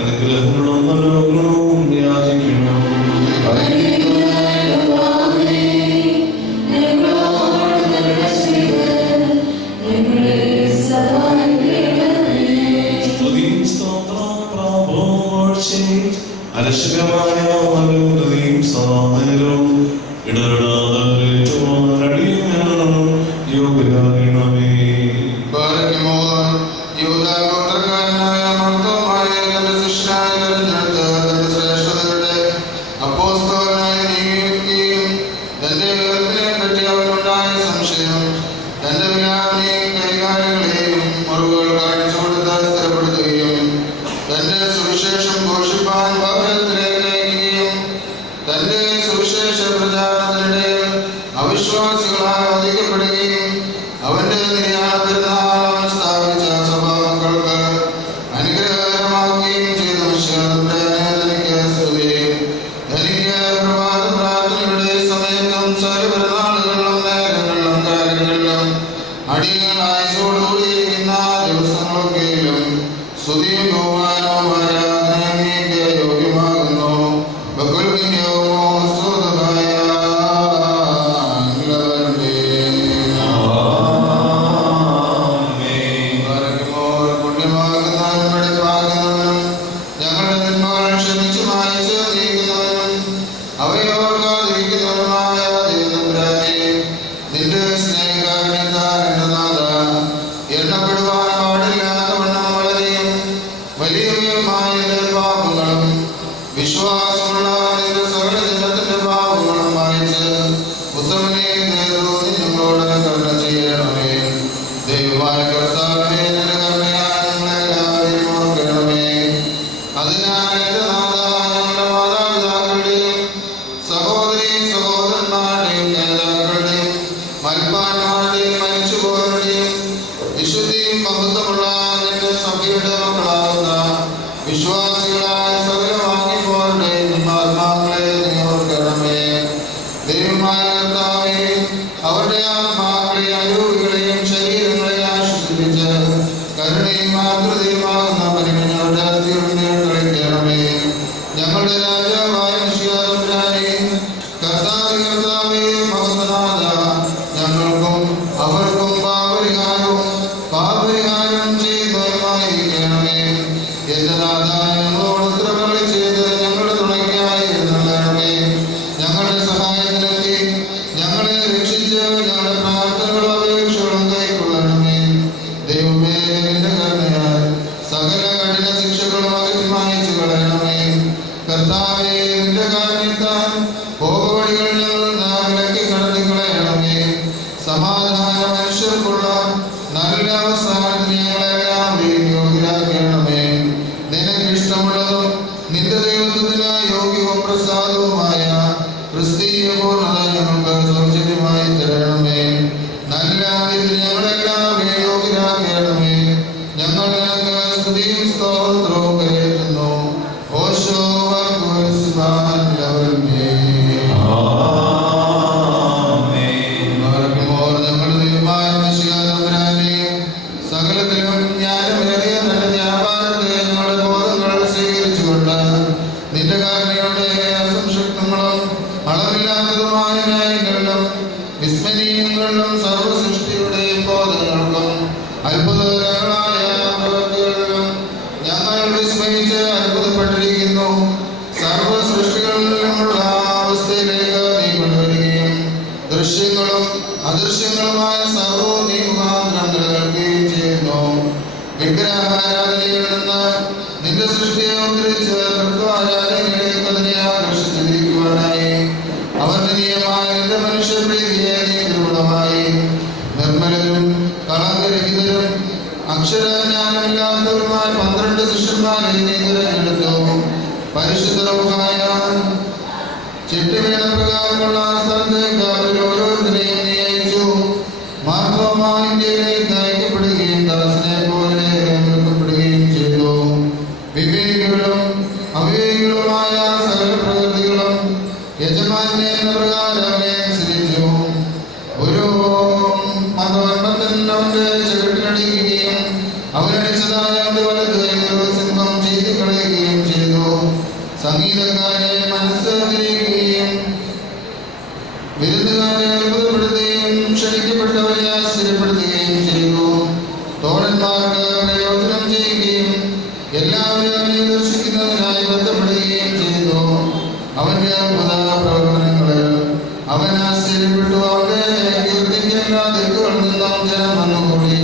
അനുഗ്രഹങ്ങളും മനോഹരവും യാചിക്കണം. പ്രചാരണത്തിനിടയിൽ അവിശ്വാസികളാൽ വധിക്കപ്പെടുകയും അവന്റെ നിര്യാണ പെരുന്നാൾ അവൻ സ്ഥാപിച്ച സഭാമക്കൾക്ക് അനുഗ്രഹകരമാക്കുകയും ചെയ്ത തനിക്ക് സ്തുതി. തനിക്ക് പ്രഭാത പ്രാർത്ഥനയുടെ സമയത്തും സകല പെരുന്നാളുകളിലും നേരങ്ങളിലും കാര്യങ്ങളിലും അടിയങ്ങൾ ആയുസോടുകൂടിയിരിക്കുന്ന ദിവസങ്ങളൊക്കെയും സ്തുതിയും ബഹുമാനവും ആരാധനയും നീക്ക് യോഗ്യമാകുന്നു. ബഹുൽവിന്യവുമോ സ്തുതമായ പുണ്യമാകുന്നവനും വെടിപ്പാകുന്നവനും ഞങ്ങളുടെ തിന്മകൾ ക്ഷമിച്ചു മായിച്ച് നീക്കുന്നവനും അവയോർക്കാതിരിക്കുന്നവനുമായ ദൈവതമ്പുരാനേ, നിന്റെ സ്നേഹകാരുണ്യത്താൽ എന്റെ നാഥ എണ്ണപ്പെടുവാൻ പാടില്ലാത്തവണ്ണം വളരെയും വലിയവയുമായ എന്റെ പാപങ്ങളും വിശ്വാസമുള്ള നിന്റെ സകല ജനത്തിന്റെ പാപങ്ങളും മായിച്ച് ഉത്തമനെ നേതൃത്വം ഞങ്ങളോട് കരുണ ചെയ്യണമേ. ദൈവമായ കർത്താവേ, നിന്റെ കരുണയാൽ ഞങ്ങളെല്ലാവരെയും ഓർക്കണമേ. അതിനാൽ എന്റെ നാഥ, ഞങ്ങളുടെ മാതാപിതാക്കളുടെയും സഹോദരീ സഹോദരന്മാരുടെയും നേതാക്കളുടെയും മൽപ്പാന്മാരുടെയും മരിച്ചുപോയവരുടെയും വിശുദ്ധിയും മഹത്വമുള്ള നിന്റെ സഭയുടെ മക്കളാകുന്ന വിശ്വാസികളായ സകല വാങ്ങിപ്പോരുടെയും ആത്മാക്കളെ നീ ഓർക്കണമേ. ദൈവമായ കർത്താവേ, അവരുടെ ആത്മാക്കളെ അരൂപികളെയും ശരീരങ്ങളെ ആശ്വസിപ്പിച്ച് കരുണയും ആകൃതിയുമാകുന്ന പരിമഞ്ഞവരുടെ അസ്ഥികളുടെ കളിക്കണമേ. ഞങ്ങളുടെ രാജാവായ മിശിഹാതമ്പുരാനേ, കർത്താവേ മഹത്വനാഥ, ഞങ്ങൾക്കും അവർക്കും പാപപരിഹാരം ചെയ്യുന്നവരുമായിരിക്കണമേ. എന്റെ നാഥ, ഞങ്ങളോട് ഉത്തരവളി ചെയ്ത് ഞങ്ങളുടെ തുണയ്ക്കായി എഴുന്നള്ളണമേ. ഞങ്ങളുടെ സഹായത്തിനെത്തി ഞങ്ങളെ രക്ഷിച്ച് ഞങ്ങളുടെ പ്രാർത്ഥനകളും അപേക്ഷകളും കൈക്കൊള്ളണമേ. ദൈവമേ, നിന്റെ കരുണയാൽ സകല കഠിന ശിക്ഷകളും അകറ്റി മായിച്ചു കളയണമേ. കർത്താവേ, നിന്റെ കാരുണ്യത്താൽ പോകവഴികൾ ഞങ്ങൾ വിലക്കി കടത്തി കളയണമേ. സമാധാന മനുഷ്യർക്കുള്ള നല്ല അവസാനത്തിന് ഞങ്ങളെല്ലാവരെയും യോഗ്യരാക്കണമേ. നിനക്ക് ഇഷ്ടമുള്ളതും നിന്റെ ദൈവത്വത്തിന് യോഗ്യവും പ്രസാദവുമായ ക്രിസ്തീയ പൂർണ്ണത ഞങ്ങൾക്ക് സൗജന്യമായി തരണമേ. നല്ല ഇതിന് ഞങ്ങളെല്ലാവരെയും യോഗ്യരാക്കണമേ. ഞങ്ങൾ നിനക്ക് സ്തുതിയും സ്തോത്രവും കരയറ്റുന്നു. ഓശോ സകലത്തിലും ജ്ഞാനമേറിയ നല്ല വ്യാപാരത്തെ ഞങ്ങളുടെ ബോധങ്ങൾ സ്വീകരിച്ചുകൊണ്ട് നിന്റെ കാരണയുടെ അസംശക്തങ്ങളും അളവില്ലാത്തതുമായ ന്യായങ്ങളിലും വിസ്മരീയങ്ങളിലും സർവസൃഷ്ടിയുടെ ബോധങ്ങൾക്കും അത്ഭുതകരങ്ങളായ പ്രവൃത്തികളിലും ഞങ്ങൾ വിസ്മയിച്ച് അത്ഭുതപ്പെട്ടിരിക്കുന്നു. സർവസൃഷ്ടികളിലുമുള്ള അവസ്ഥയിലേക്ക് നീ കൊണ്ടുവരികയും ദൃശ്യങ്ങളും അദൃശ്യങ്ങളുമായ സർവ്വവും നീ മുഖാന്തരം നിലനിൽക്കുകയും ചെയ്യുന്നു. വിഗ്രഹാരാധനയിൽ നിന്ന് നിന്റെ സൃഷ്ടിയെ ഉദ്ധരിച്ച് തത്വാരാധനയിലേക്ക് അതിനെ ആകർഷിച്ചിരിക്കുവാനായി അവർണ്ണനീയമായ നിന്റെ മനുഷ്യപ്രീതിയെ നീ ദൃഢമായി നിർമ്മലരും കളങ്കരഹിതരും അക്ഷരജ്ഞാനമില്ലാത്തവരുമായ 12 ശിഷ്യന്മാരെ നീ തിരഞ്ഞെടുത്തു. പരിശുദ്ധമായ ചിട്ടുവേല പ്രകാരമുള്ള സ്ഥലത്തേക്ക് അവരിൽ ഓരോരുത്തരെയും നീ അയച്ചു. മാർത്തോമാ ഇന്ത്യയിലേക്ക് അയക്കപ്പെടുകയും ദാസനെ പോലെ നിലനിർത്തപ്പെടുകയും ചെയ്തു. വിവേകികളും അവിവേകികളുമായ സകല പ്രകൃതികളും യജമാനെ എന്ന പ്രകാരം അവനെ അനുസരിച്ചു. ഒരു മതവർണ്ണത്തിൽ അവന്റെ ചുവട്ടിലടിക്കുകയും അവനടിച്ചതായ അവന്റെ വലത് സിംഹം ചെയ്തു കളയുകയും ചെയ്തു. സംഗീതക്കാരെ മനസ്സറിയുകയും വിരുന്നുകാരെ അത്ഭുതപ്പെടുത്തുകയും ക്ഷണിക്കപ്പെട്ടവരെ ആശ്ചര്യപ്പെടുത്തുകയും ചെയ്തു. തോഴന്മാർക്ക് പ്രയോജനം ചെയ്യുകയും എല്ലാവരും അവനെ ദർശിക്കുന്നതിനായി ബന്ധപ്പെടുകയും ചെയ്തു. അവന്റെ അത്ഭുത പ്രവർത്തനങ്ങളിൽ അവൻ ആശ്ചര്യപ്പെട്ടു. അവന്റെ കീർത്തിക്ക് എല്ലാ ദിക്കുകളിൽ നിന്നും ജനം വന്നുകൂടി.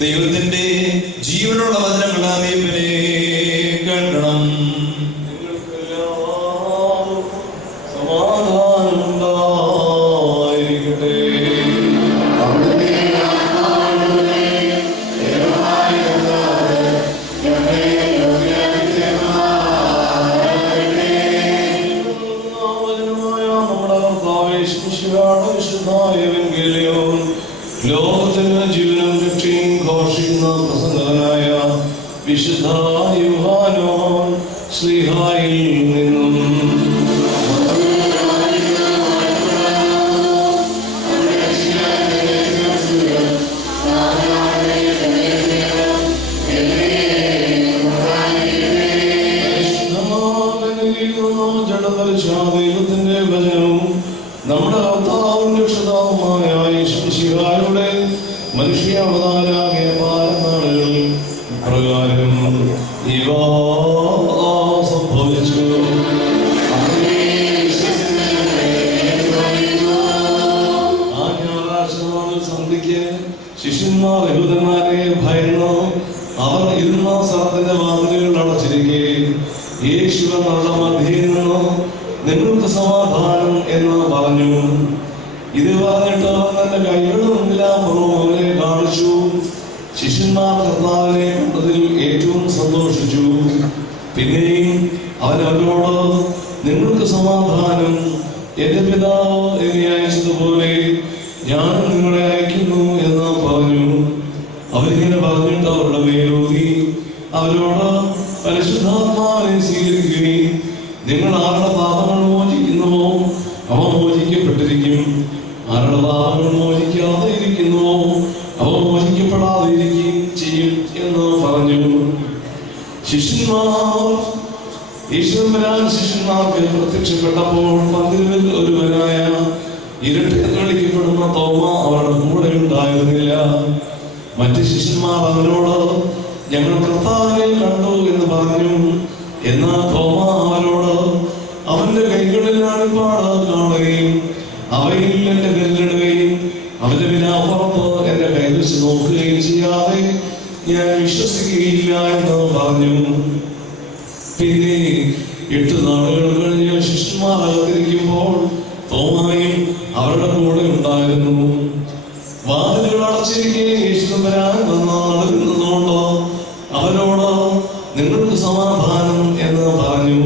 ദൈവത്തിന്റെ ജീവനുള്ള വചനങ്ങളെ കേൾക്കണം. സമാധാനമുണ്ടായിരിക്കട്ടെ. ലോകത്തിന് ജീവനും രക്ഷയും ഘോഷിക്കുന്ന പ്രസംഗകനായ വിശുദ്ധ യോഹന്നാൻ ശ്ലീഹായിൽ നിന്നും ദൈവത്തിന്റെ വചനവും നമ്മുടെ കർത്താവും രക്ഷിതാവുമായ യേശുമിശിഹായുടെ മനുഷ്യാവതാരാകിയ പാരനാളുകളിൽ പ്രകാരം ഇവ സംഭവിച്ചു. ആ ഞായറാഴ്ച നാളിൽ സന്ധ്യയ്ക്ക് ശിഷ്യന്മാർ യഹൂദന്മാരെ ഭയന്നു അവർ ഇരുന്ന സ്ഥലത്തിന്റെ വാതിലുകൾ അടച്ചിരിക്കെ യേശു എന്നുള്ള മധ്യയിൽ നിന്ന് നിങ്ങൾക്ക് സമാധാനം എന്ന് പറഞ്ഞു. ഇത് പറഞ്ഞിട്ട് തന്റെ കൈകളും വിലാപ്പുറവും കാണിച്ചു. ശിഷ്യന്മാർ കർത്താവിനെ കണ്ടതിൽ ഏറ്റവും സന്തോഷിച്ചു. പിന്നെയും അവരവരോട് നിങ്ങൾക്ക് സമാധാനം, എന്റെ പിതാവ് എന്നെ അയച്ചതുപോലെ ഞാൻ നിങ്ങളെ അയക്കുന്നു എന്ന് പറഞ്ഞു. അവരിങ്ങനെ പറഞ്ഞിട്ട് അവരുടെ മേലൂതി അവരോട് പരിശുദ്ധാത്മാവിനെ സ്വീകരിക്കുകയും നിങ്ങൾ ആരുടെ പാപങ്ങൾ മോചിക്കുന്നുവോ അവ മോചിക്കപ്പെട്ടിരിക്കും, ആരുടെ പാപങ്ങൾ മോചിക്കാതെ ഇരിക്കുന്നുവോ അവ മോചിക്കപ്പെടാതെ ഇരിക്കുകയും ചെയ്യും എന്ന് പറഞ്ഞു. ശിഷ്യന്മാർക്ക് പ്രത്യക്ഷപ്പെട്ടപ്പോൾ പന്തിരുവിൽ ഒരുവനായ ഇരട്ടി എന്ന് വിളിക്കപ്പെടുന്ന തോമ അവരുടെ കൂടെ ഉണ്ടായിരുന്നില്ല. മറ്റ് ശിഷ്യന്മാർ അവരോട് ഞങ്ങൾ കർത്താവിനെ കണ്ടു എന്ന് പറഞ്ഞു. എന്നാൽ തോമ അവരോട് അവന്റെ കൈകളിൽ അടിപ്പാട് കാണുകയും അവയിൽ എന്റെ വിരലിടുകയും അവന്റെ വിലാപ്പുറത്ത് എന്റെ കൈ വെച്ച് നോക്കുകയും ചെയ്യാതെ ഞാൻ വിശ്വസിക്കുകയില്ല എന്ന് പറഞ്ഞു. പിന്നെ 8 നാളുകൾ കഴിഞ്ഞ് ശിഷ്യന്മാർ അകത്തിരിക്കുമ്പോൾ തോമായും അവരുടെ കൂടെ ഉണ്ടായിരുന്നു. വാതിലുകൾ അടച്ചിരിക്കെ യേശു വരാൻ നടക്കുന്നതുകൊണ്ട് അവരോട് നിങ്ങൾക്ക് സമാധാനം എന്ന് പറഞ്ഞു.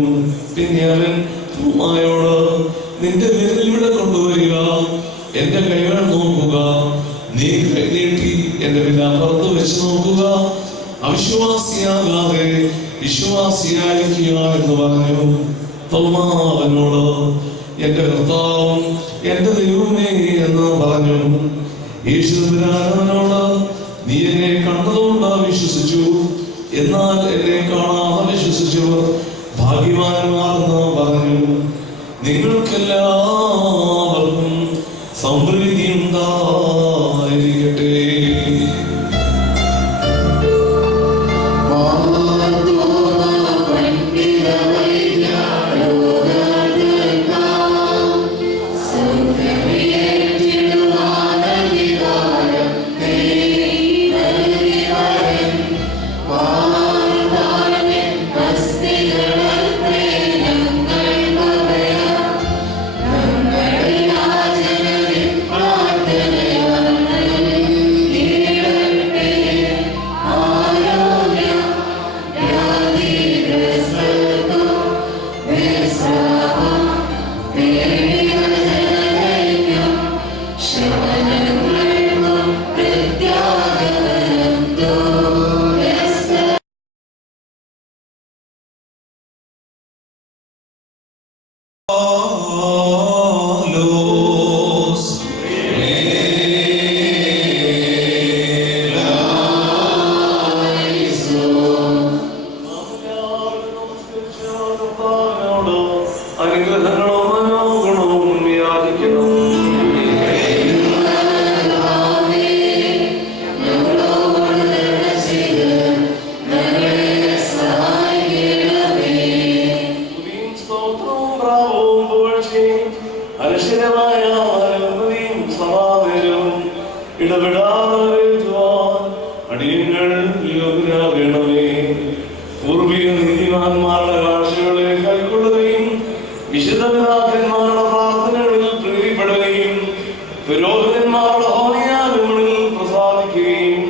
പിന്നെ അവൻ തോമായോട് നിന്റെ വിരൽ ഇവിടെ കൊണ്ടുവരിക, എന്റെ കൈകൾ നോക്കുക, നീ കൈ നീട്ടി എന്റെ വിലാപ്പുറത്ത് വെച്ച് നോക്കുക, അവിശ്വാസിയാകാതെ വിശ്വാസിയായിരിക്കുക എന്ന് പറഞ്ഞു. തോമാ അവനോട് എന്റെ കർത്താവും എന്റെ ദൈവമേ എന്ന് പറഞ്ഞു. യേശു അവനോട് നീ എന്നെ കണ്ടതുകൊണ്ട് വിശ്വസിച്ചു, എന്നാൽ എന്നെ കാണാതെ വിശ്വസിച്ചവർ ഭാഗ്യവാന്മാരെന്ന് പറഞ്ഞു. നിങ്ങൾക്കെല്ലാവർക്കും സമൃദ്ധി ഉണ്ടായിരിക്കട്ടെ. Amen. പുരോഹിതന്മാരുടെ ഹോമയാഗങ്ങളിൽ പ്രസാദിക്കുകയും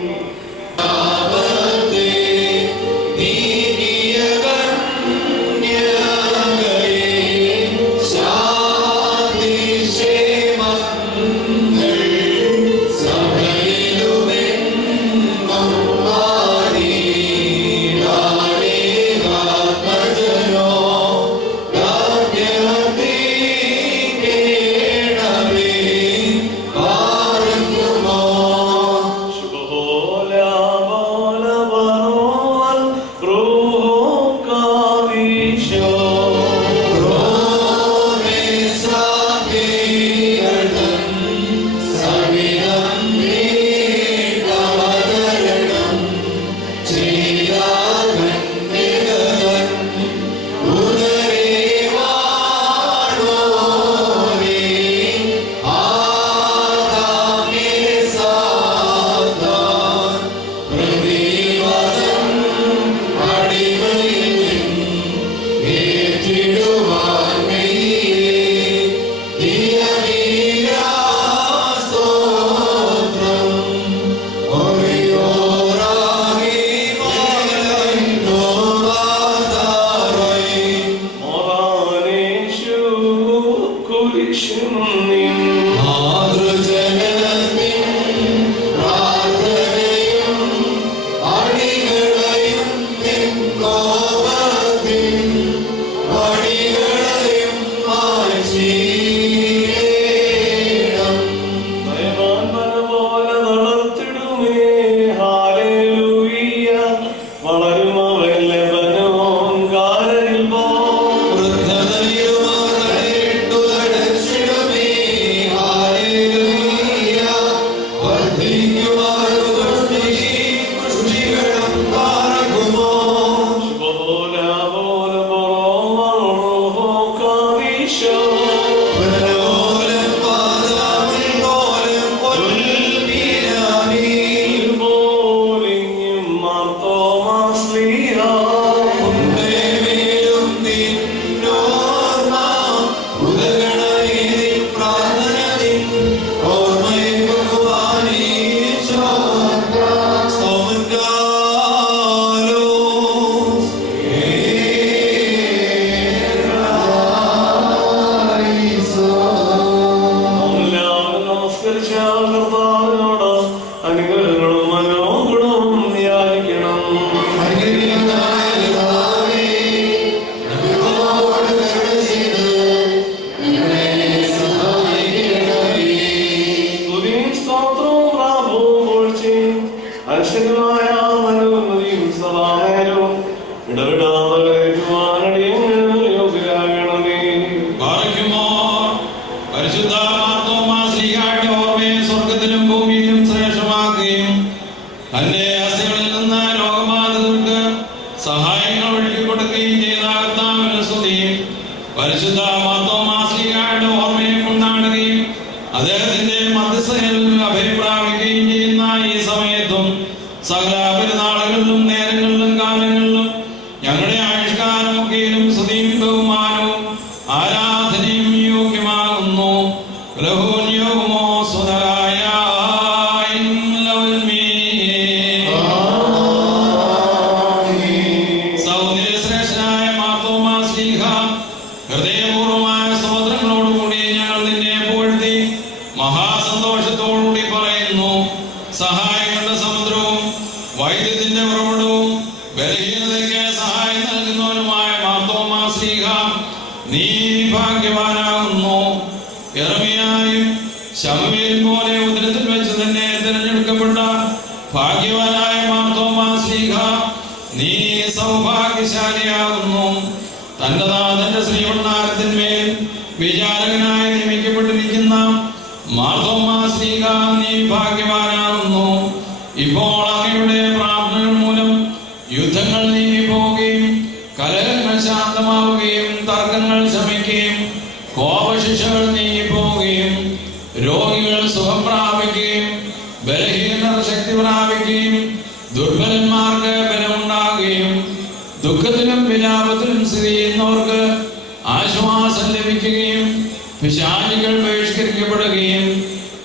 പിശാചുകൾ ബഹിഷ്കരിക്കപ്പെടുകയും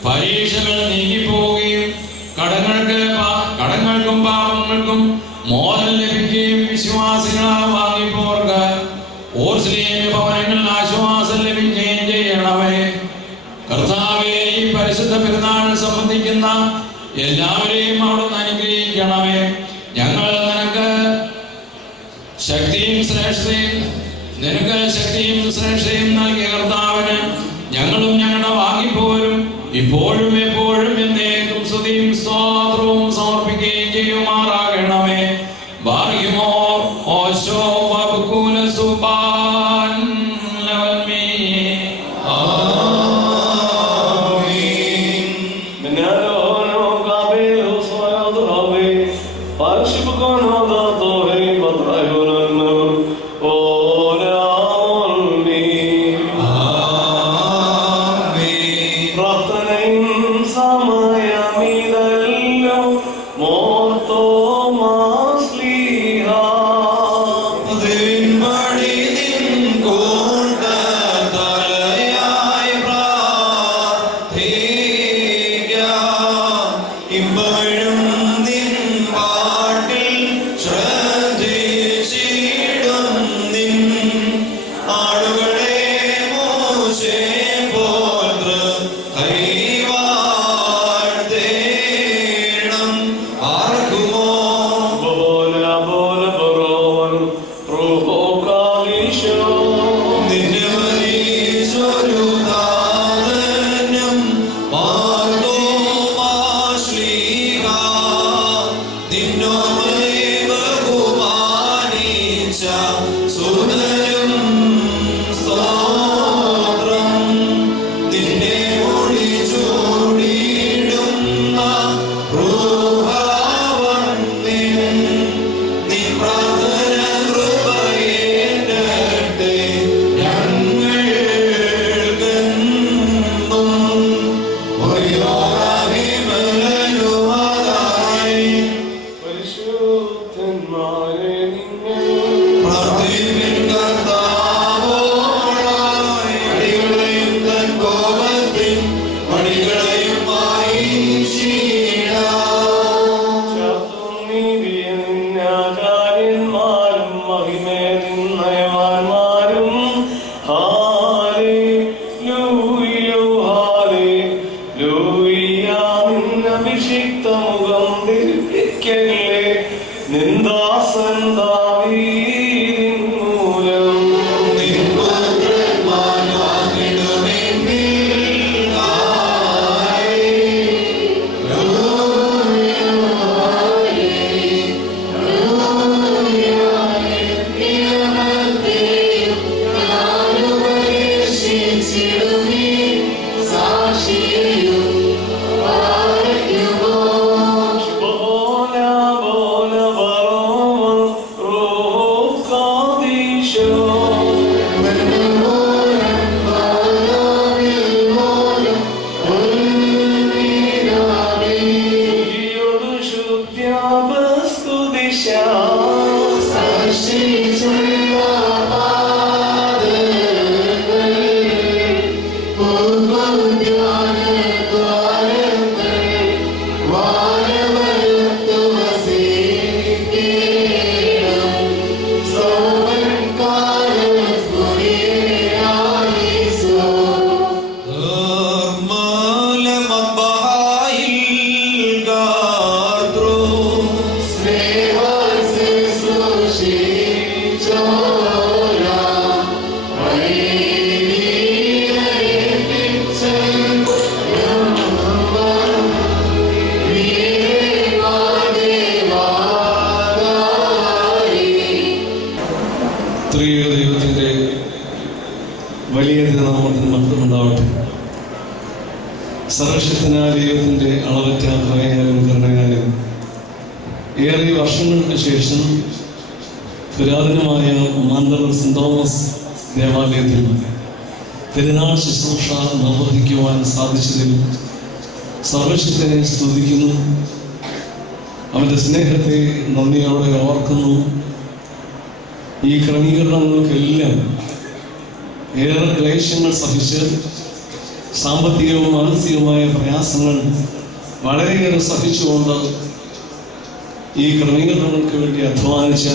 പരീക്ഷകൾ നീങ്ങിപ്പോവുകയും കടങ്ങൾക്കും പാപങ്ങൾക്കും മോചനം ലഭിക്കുകയും വിശ്വാസികളാൽ വാങ്ങിപ്പോർക്ക് ഓർസ്ലേമിയ ഭവനങ്ങളിൽ ആശ്വാസം ലഭിക്കുകയും ചെയ്യണമേ. കർത്താവേ, ഈ പരിശുദ്ധ പെരുന്നാൾ സംബന്ധിക്കുന്ന എല്ലാവരെയും അവിടുന്ന് അനുഗ്രഹിക്കണമേ. ഞങ്ങൾ നിനക്ക് ശക്തിയും ശ്രേഷ്ഠയും നൽകിയ കർത്താവിന് ഞങ്ങളും ഞങ്ങളുടെ വാങ്ങിപ്പോരും ഇപ്പോഴും എപ്പോഴും എന്നേക്കും സ്തുതിയും സ്തോത്രവും സമർപ്പിക്കുകയും ചെയ്യുമാറാകണമേ. ബാർഹിമോർ ഓശോ വബുകുല സുബാൻ ലവൽമീ. സർവശക്തനായ ദൈവത്തിൻ്റെ അളവറ്റ കൃപയാലും കരുണയാലും ഏറെ വർഷങ്ങൾക്ക് ശേഷം പുരാതനമായ മാന്തളൂർ സെന്റ് തോമസ് ദേവാലയത്തിൽ പെരുന്നാൾ ശുശ്രൂഷ നിർവഹിക്കുവാൻ സാധിച്ചതിൽ സർവശക്തനെ സ്തുതിക്കുന്നു. അവൻ്റെ സ്നേഹത്തെ നന്ദിയോടെ ഓർക്കുന്നു. ഈ ക്രമീകരണങ്ങൾക്കെല്ലാം ഏറെ ക്ലേശങ്ങൾ സഹിച്ച് സാമ്പത്തികവും മാനസികവുമായ പ്രയാസങ്ങൾ വളരെയേറെ സഹിച്ചുകൊണ്ട് ഈ ക്രമീകരണങ്ങൾക്ക് വേണ്ടി അധ്വാനിച്ച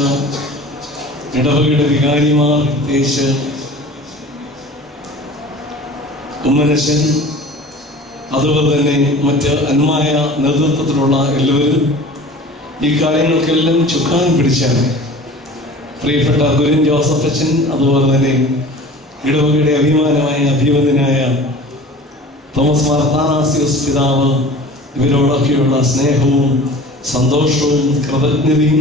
ഇടവകയുടെ വികാരിമാർ, പ്രത്യേകിച്ച് ഉമ്മനച്ചൻ, അതുപോലെ തന്നെ മറ്റ് അന്മായ നേതൃത്വത്തിലുള്ള എല്ലാവരും ഈ കാര്യങ്ങൾക്കെല്ലാം ചുക്കാൻ പിടിച്ചാണ്. പ്രിയപ്പെട്ട ഗുരുൻ ജോസഫ് അച്ഛൻ, അതുപോലെ തന്നെ ഇടവകയുടെ അഭിമാനമായ അഭിമന്യനായ തോമസ് മാർ അത്താനാസിയോസ് പിതാവ്, ഇവരോടൊക്കെയുള്ള സ്നേഹവും സന്തോഷവും കൃതജ്ഞതയും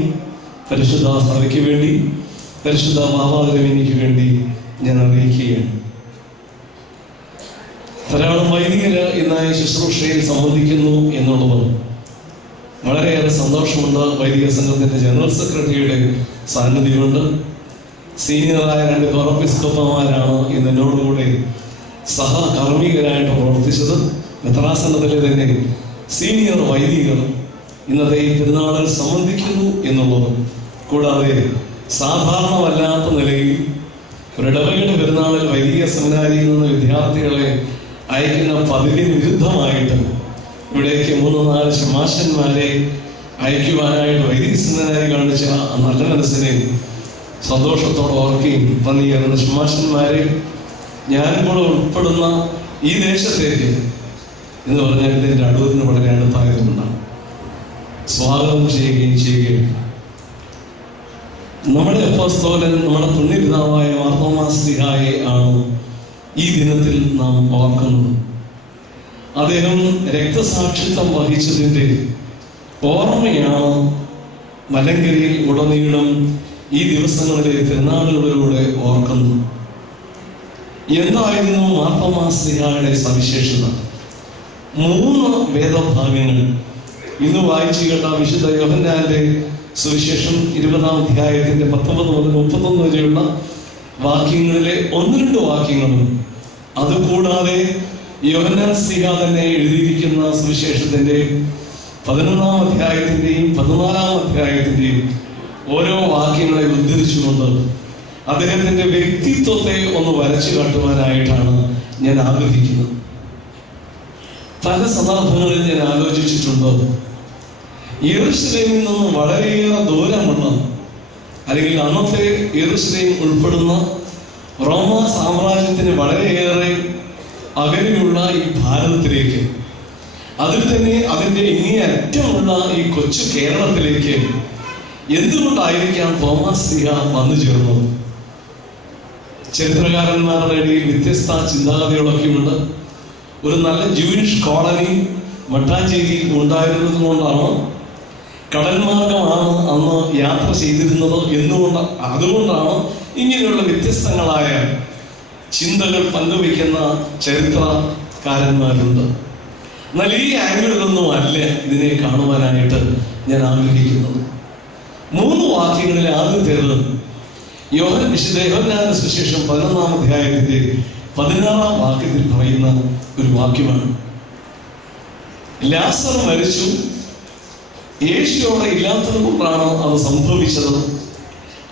പരിശുദ്ധ സഭയ്ക്ക് വേണ്ടി, പരിശുദ്ധ മാതാവിനിക്ക് വേണ്ടി ഞാൻ അറിയിക്കുകയാണ്. ധാരാളം വൈദികര് ഇന്ന് ശുശ്രൂഷയിൽ സംബന്ധിക്കുന്നു എന്നുള്ളത് വളരെയേറെ സന്തോഷമുണ്ട്. വൈദിക സംഘത്തിന്റെ ജനറൽ സെക്രട്ടറിയുടെ സാന്നിധ്യമുണ്ട്. സീനിയറായ 2 കോറപ്പിസ്കോപ്പമാരാണ് ഇന്ന് എന്നോടുകൂടെ സഹകർമ്മികരായിട്ട് പ്രവർത്തിച്ചത്. മെത്രാസനത്തിലെ തന്നെ സീനിയർ വൈദികർ ഇന്നത്തെ ഈ പെരുന്നാളിൽ സംബന്ധിക്കുന്നു എന്നുള്ളത്, കൂടാതെ സാധാരണമല്ലാത്ത നിലയിൽ ഒരിടവകയുടെ പെരുന്നാളിൽ വൈദിക സെമിനാരിയിൽ നിന്ന് വിദ്യാർത്ഥികളെ അയക്കുന്ന പതിവിന് വിരുദ്ധമായിട്ട് ഇവിടേക്ക് 3-4 ശമാശന്മാരെ അയക്കുവാനായിട്ട് വൈദിക സെമിനാരി കാണിച്ച നല്ല മനസ്സിനെ സന്തോഷത്തോടെ ഓർക്കുകയും വന്നിരുന്ന ശമാശന്മാരെ ഞാനും കൂടെ ഉൾപ്പെടുന്ന ഈ ദേശത്തേക്ക് എന്ന് പറഞ്ഞാൽ ഇതിൻ്റെ അടുത്തിന് വളരെ അടുത്തായതുകൊണ്ടാണ് സ്വാഗതം ചെയ്യുകയും നമ്മുടെ അപ്പോസ്തലൻ, നമ്മുടെ പുണ്യപിതാവായ മാർത്തോമാ ശ്ലീഹായെ ആണ് ഈ ദിനത്തിൽ നാം ഓർക്കുന്നത്. അദ്ദേഹം രക്തസാക്ഷിത്വം വഹിച്ചതിൻ്റെ ഓർമ്മയാണ് മലങ്കരയിൽ ഉടനീളം ഈ ദിവസങ്ങളിലെ പെരുന്നാളുകളിലൂടെ ഓർക്കുന്നത്. എന്തായിരുന്നു മാർത്തോമാ ശ്ലീഹായുടെ സവിശേഷത? 3 വേദഭാഗങ്ങൾ ഇന്ന് വായിച്ചു കേട്ട വിശുദ്ധ യോഹന്നാന്റെ സുവിശേഷം 20-ാം അധ്യായത്തിന്റെ 19 മുതൽ 31 വരെയുള്ള വാക്യങ്ങളിലെ 1-2 വാക്യങ്ങളും, അതുകൂടാതെ യോഹന്നാൻ ശ്ലീഹാ തന്നെ എഴുതിയിരിക്കുന്ന സുവിശേഷത്തിന്റെ 11-ാം അധ്യായത്തിന്റെയും 14-ാം അധ്യായത്തിന്റെയും ഓരോ വാക്യങ്ങളെ ഉദ്ധരിച്ചുകൊണ്ട് അദ്ദേഹത്തിന്റെ വ്യക്തിത്വത്തെ ഒന്ന് വരച്ചു കാട്ടുവാനായിട്ടാണ് ഞാൻ ആഗ്രഹിക്കുന്നത്. പല സന്ദർഭങ്ങളിൽ ഞാൻ ആലോചിച്ചിട്ടുണ്ട്, യെരൂശലേമിൽ നിന്ന് വളരെയേറെ ദൂരമുള്ള, അല്ലെങ്കിൽ അന്നത്തെ യെരൂശലേം ഉൾപ്പെടുന്ന റോമാ സാമ്രാജ്യത്തിന് വളരെയേറെ അകലെയുള്ള ഈ ഭാരതത്തിലേക്ക്, അതിൽ തന്നെ അതിൻ്റെ ഇങ്ങേ അറ്റമുള്ള ഈ കൊച്ചു കേരളത്തിലേക്ക് എന്തുകൊണ്ടായിരിക്കാം തോമസ് ശ്ലീഹാ വന്നു ചേർന്നത്? ചരിത്രകാരന്മാരുടെ ഇടയിൽ വ്യത്യസ്ത ചിന്താഗതികളൊക്കെയുണ്ട്. ഒരു നല്ല ജൂയിഷ് കോളനി മട്ടാഞ്ചേരിയിൽ ഉണ്ടായിരുന്നത് കൊണ്ടാണ്, കടൽ മാർഗമാണ് അന്ന് യാത്ര ചെയ്തിരുന്നത് അതുകൊണ്ടാണ് ഇങ്ങനെയുള്ള വ്യത്യസ്തങ്ങളായ ചിന്തകൾ പങ്കുവയ്ക്കുന്ന ചരിത്രകാരന്മാരുണ്ട്. എന്നാൽ ഈ ആംഗിളിലൊന്നും അല്ല ഇതിനെ കാണുവാനായിട്ട് ഞാൻ ആഗ്രഹിക്കുന്നത്. 3 വാക്യങ്ങളിൽ ആദ്യത്തേത് വിശുദ്ധ യോഹന്നാന്റെ സുവിശേഷം 11-ാം അധ്യായത്തിന്റെ 16-ാം വാക്യത്തിൽ പറയുന്ന ഒരു വാക്യമാണ്. ലാസർ മരിച്ചു, യേശു അവിടെ ഇല്ലാത്തത് കൊണ്ടാണ് അത് സംഭവിച്ചത്.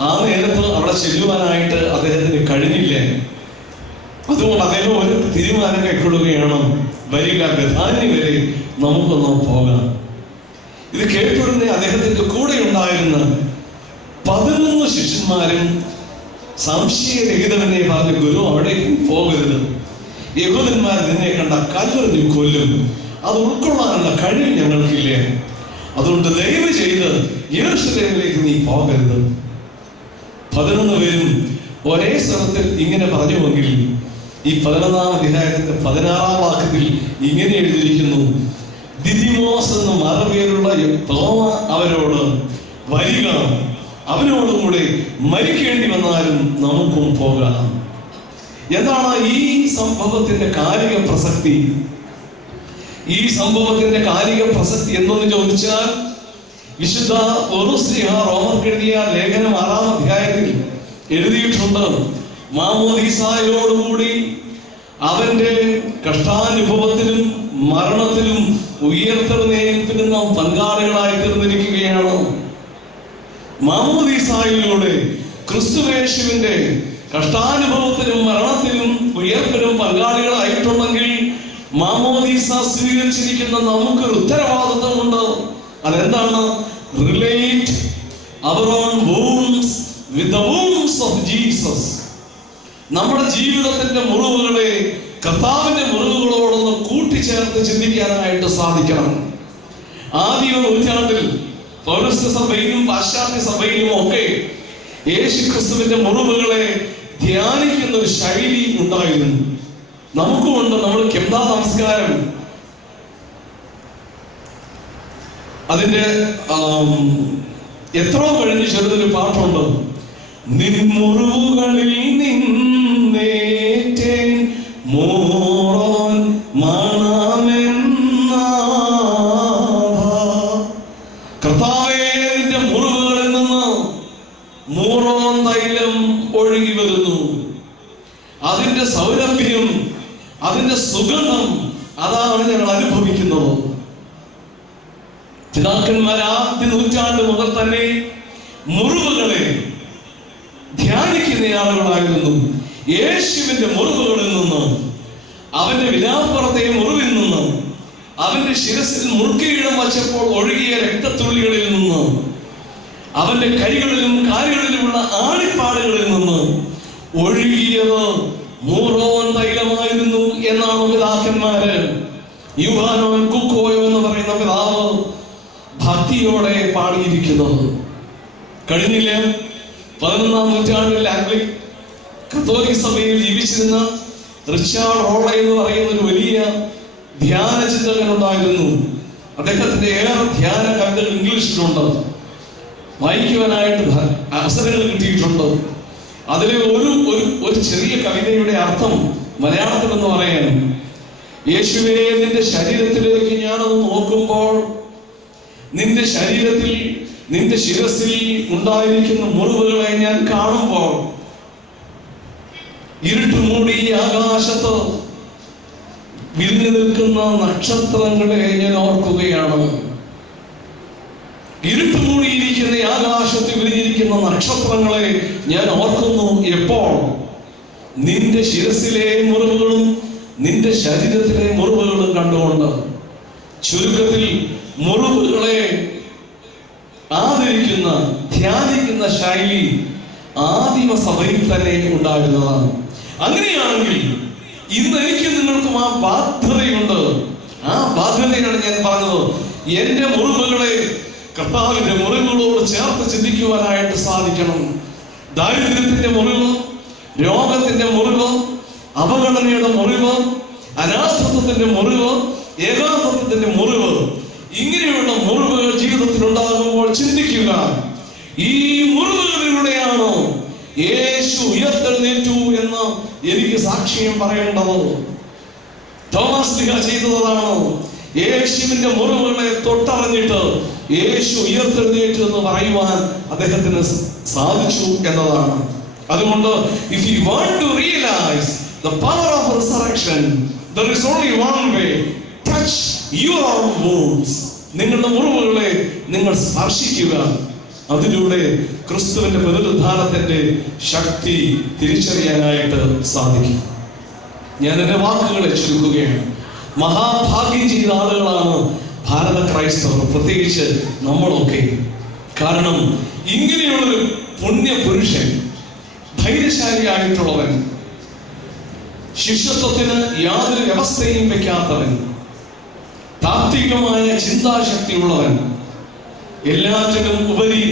ആ നേരത്ത് അവിടെ ചെല്ലുവാനായിട്ട് അദ്ദേഹത്തിന് കഴിഞ്ഞില്ല. അതുകൊണ്ട് അദ്ദേഹം ഒരു തീരുമാനം കൈക്കൊള്ളുകയാണ്, വരിക, ബഥാനി വരെ നമുക്കൊന്ന് പോകാം. ഇത് കേട്ടുടനെ അദ്ദേഹത്തിന്റെ കൂടെ ഉണ്ടായിരുന്ന 11 ശിഷ്യന്മാരും സംശയരഹിതമെന്നെ പറഞ്ഞ, ഗുരു അവിടേക്ക് പോകരുത്, യഹൂദന്മാർ നിന്നെ കണ്ട കല്ലെറിഞ്ഞു കൊല്ലും, അത് ഉൾക്കൊള്ളാനുള്ള കഴിവ് ഞങ്ങൾക്കില്ല, അതുകൊണ്ട് ദയവ് ചെയ്ത് യെരൂശലേമിലേക്ക് നീ പോകരുത്. 11 പേരും ഒരേ സ്വരത്തിൽ ഇങ്ങനെ പറഞ്ഞുവെങ്കിൽ ഈ 11-ാം അധ്യായത്തിന്റെ 16-ാം വാക്യത്തിൽ ഇങ്ങനെ എഴുതിയിരിക്കുന്നു, ദിദിമോസ് എന്ന മറുപേരുള്ള തോമ അവരോട്, വരിക, അവനോടുകൂടെ മരിക്കേണ്ടി വന്നാലും നമുക്കും പോകാം. എന്താണ് ഈ സംഭവത്തിന്റെ കാലിക പ്രസക്തി? ഈ സംഭവത്തിന്റെ കാലിക പ്രസക്തി എന്തെന്ന് ചോദിച്ചാൽ, വിശുദ്ധ പൗലോസ് ശ്ലീഹാ റോമർക്ക് എഴുതിയ ലേഖനം 6-ാം അധ്യായത്തിൽ എഴുതിയിട്ടുണ്ട്, മാമോദീസായോടുകൂടി അവന്റെ കഷ്ടാനുഭവത്തിലും മരണത്തിലും ഉയർത്തെഴുന്നേൽപ്പിലും നാം പങ്കാളികളായി തീർന്നിരിക്കുകയാണ്. മാമോദീസായിലൂടെ ക്രിസ്തുയേശുവിന്റെ കഷ്ടാനുഭവത്തിലും മരണത്തിലും ഉയർപ്പിലും പങ്കാളികളായിട്ടുണ്ടെങ്കിൽ മാമോദീസ സ്വീകരിച്ചിരിക്കുന്ന നമുക്കൊരു ഉത്തരവാദിത്വമുണ്ട്. അതെന്താണ്? Relate our own wounds with the wounds of Jesus. നമ്മുടെ ജീവിതത്തിന്റെ മുറിവുകളെ കർത്താവിന്റെ മുറിവുകളോടൊന്ന് കൂട്ടിച്ചേർത്ത് ചിന്തിക്കാനായിട്ട് സാധിക്കണം. ആദ്യ നൂറ്റാണ്ടിൽ പൗരസ്ത്യ സഭയിലും പാശ്ചാത്യ സഭയിലും ഒക്കെ യേശുക്രിസ്തുവിന്റെ മുറിവുകളെ ധ്യാനിക്കുന്ന ഒരു ശൈലി ഉണ്ടായിരുന്നു. നമുക്കുമുണ്ട്. നമ്മൾ കെംദാ നമസ്കാരം അതിന്റെ എത്രയോ കഴിഞ്ഞ് ചെറുതൊരു പാട്ടുണ്ട്. നിൻ മുറിവുകളിൽ നിന്നേറ്റേൻ മോറോൻ കർത്താവേ, നിന്റെ മുറിവുകളിൽ നിന്ന് മൂറോൻ തൈലം ഒഴുകി വരുന്നു. അതിന്റെ സൗരഭ്യം, അതിന്റെ സുഗന്ധം, അതാണ് ഞങ്ങൾ അനുഭവിക്കുന്നത്. പിതാക്കന്മാർ ആദ്യ നൂറ്റാണ്ട് മുതൽ തന്നെ മുറിവുകളെ ധ്യാനിക്കുന്ന ആളുകളായിരുന്നു. യേശുവിന്റെ മുറിവുകളിൽ നിന്ന്, അവന്റെ വിലാപ്പുറത്തെ മുറിവിൽ നിന്ന്, അവന്റെ ശിരസിൽ മുൾക്കിരീടം വച്ചപ്പോൾ ഒഴുകിയ രക്തത്തുള്ളികളിൽ നിന്ന്, അവന്റെ കൈകളിലും കാലുകളിലുമുള്ള ആണിപ്പാടുകളിൽ നിന്ന് ഒഴുകിയത് മൂറോൻ തൈലമായിരുന്നു എന്നാണ് പിതാക്കന്മാര്, യുഹാനോൻ കുക്കോയോ എന്ന് പറയുന്ന പിതാവ് ഭക്തിയോടെ പാടിയിരിക്കുന്നത്. കഴിഞ്ഞില്ല 11-ാം നൂറ്റാണ്ടിൽ ആംഗ്ലിക് കത്തോലിക് സഭയിൽ ജീവിച്ചിരുന്ന റിച്ചാർഡ് റോള എന്ന് പറയുന്ന ഒരു വലിയ ധ്യാന ചിന്തകൻ ഉണ്ടായിരുന്നു. അദ്ദേഹത്തിന്റെ ഏറെ ധ്യാന കവിതകൾ ഇംഗ്ലീഷിലുണ്ട്, വായിക്കുവാനായിട്ട് അവസരങ്ങൾ കിട്ടിയിട്ടുണ്ട്. അതിലെ ഒരു ചെറിയ കവിതയുടെ അർത്ഥം മലയാളത്തിൽ എന്ന് പറയാൻ, യേശുവേ, നിന്റെ ശരീരത്തിലേക്ക് ഞാനത് നോക്കുമ്പോൾ, നിന്റെ ശരീരത്തിൽ, നിന്റെ ശിരസിൽ ഉണ്ടായിരിക്കുന്ന മുറിവുകളെ ഞാൻ കാണുമ്പോൾ, ഇരുട്ടുമൂടി ആകാശത്ത് വിരിഞ്ഞു നിൽക്കുന്ന നക്ഷത്രങ്ങളെ ഞാൻ ഓർക്കുകയാണ്. ഇരുട്ടുമൂടിയിരിക്കുന്ന ആകാശത്ത് വിരിഞ്ഞിരിക്കുന്ന നക്ഷത്രങ്ങളെ ഞാൻ ഓർക്കുന്നു. എപ്പോൾ? നിന്റെ ശിരസിലെ മുറിവുകളും നിന്റെ ശരീരത്തിലെ മുറിവുകളും കണ്ടുകൊണ്ട്. ചുരുക്കത്തിൽ മുറിവുകളെ ആദരിക്കുന്ന, ധ്യാനിക്കുന്ന ശൈലി ആദിമ സഭയിൽ തന്നെ ഉണ്ടായിരുന്നതാണ്. അങ്ങനെയാണെങ്കിൽ ഇന്ന് എനിക്ക് നിങ്ങൾക്കും ആ ബാധ്യതയുണ്ട്. ആ ബാധ്യതയാണ് ഞാൻ പറഞ്ഞത്. എന്റെ മുറിവുകളെ കർത്താവിന്റെ മുറിവുകളോട് ചേർത്ത് ചിന്തിക്കുവാനായിട്ട് സാധിക്കണം. ദാരിദ്ര്യത്തിന്റെ മുറിവ്, രോഗത്തിന്റെ മുറിവ്, അപകടനയുടെ മുറിവ്, അനാഥത്വത്തിന്റെ മുറിവ്, ഏകാന്തത്വത്തിന്റെ മുറിവ്, ഇങ്ങനെയുള്ള മുറിവുകൾ ജീവിതത്തിൽ ഉണ്ടാകുമ്പോൾ ചിന്തിക്കുക, ഈ മുറിവുകളിലൂടെയാണോ യേശു ഉയർത്തെഴുന്നേറ്റു എന്ന് എനിക്ക് സാക്ഷ്യം പറയേണ്ടത്? തോമസ് ലീഹ ചെയ്തതാണോ? യേശുവിന്റെ മുറിവുകളെ തൊട്ടറിഞ്ഞിട്ട് യേശു ഉയർത്തെഴുന്നേറ്റു എന്ന് പറയുവാൻ അദ്ദേഹത്തിന് സാധിച്ചു എന്നതാണ്. അതുകൊണ്ട് if you want to realize the power of resurrection, there is only one way: touch your wounds. നിങ്ങളുടെ മുറിവുകളെ നിങ്ങൾ സ്പർശിക്കുക. അതിലൂടെ ക്രിസ്തുവിന്റെ പുനരുദ്ധാനത്തിന്റെ ശക്തി തിരിച്ചറിയാനായിട്ട് സാധിക്കും. ഞാൻ എന്റെ വാക്കുകളെ ചുരുക്കുകയാണ്. മഹാഭാഗ്യം ചെയ്ത ആളുകളാണ് ഭാരത ക്രൈസ്തവർ, പ്രത്യേകിച്ച് നമ്മളൊക്കെ. കാരണം ഇങ്ങനെയുള്ളൊരു പുണ്യപുരുഷൻ, ധൈര്യശാലിയായിട്ടുള്ളവൻ, ശിഷ്യത്വത്തിന് യാതൊരു വ്യവസ്ഥയും വെക്കാത്തവൻ, താത്വികമായ ചിന്താശക്തിയുള്ളവൻ, എല്ലാറ്റിനും ഉപരി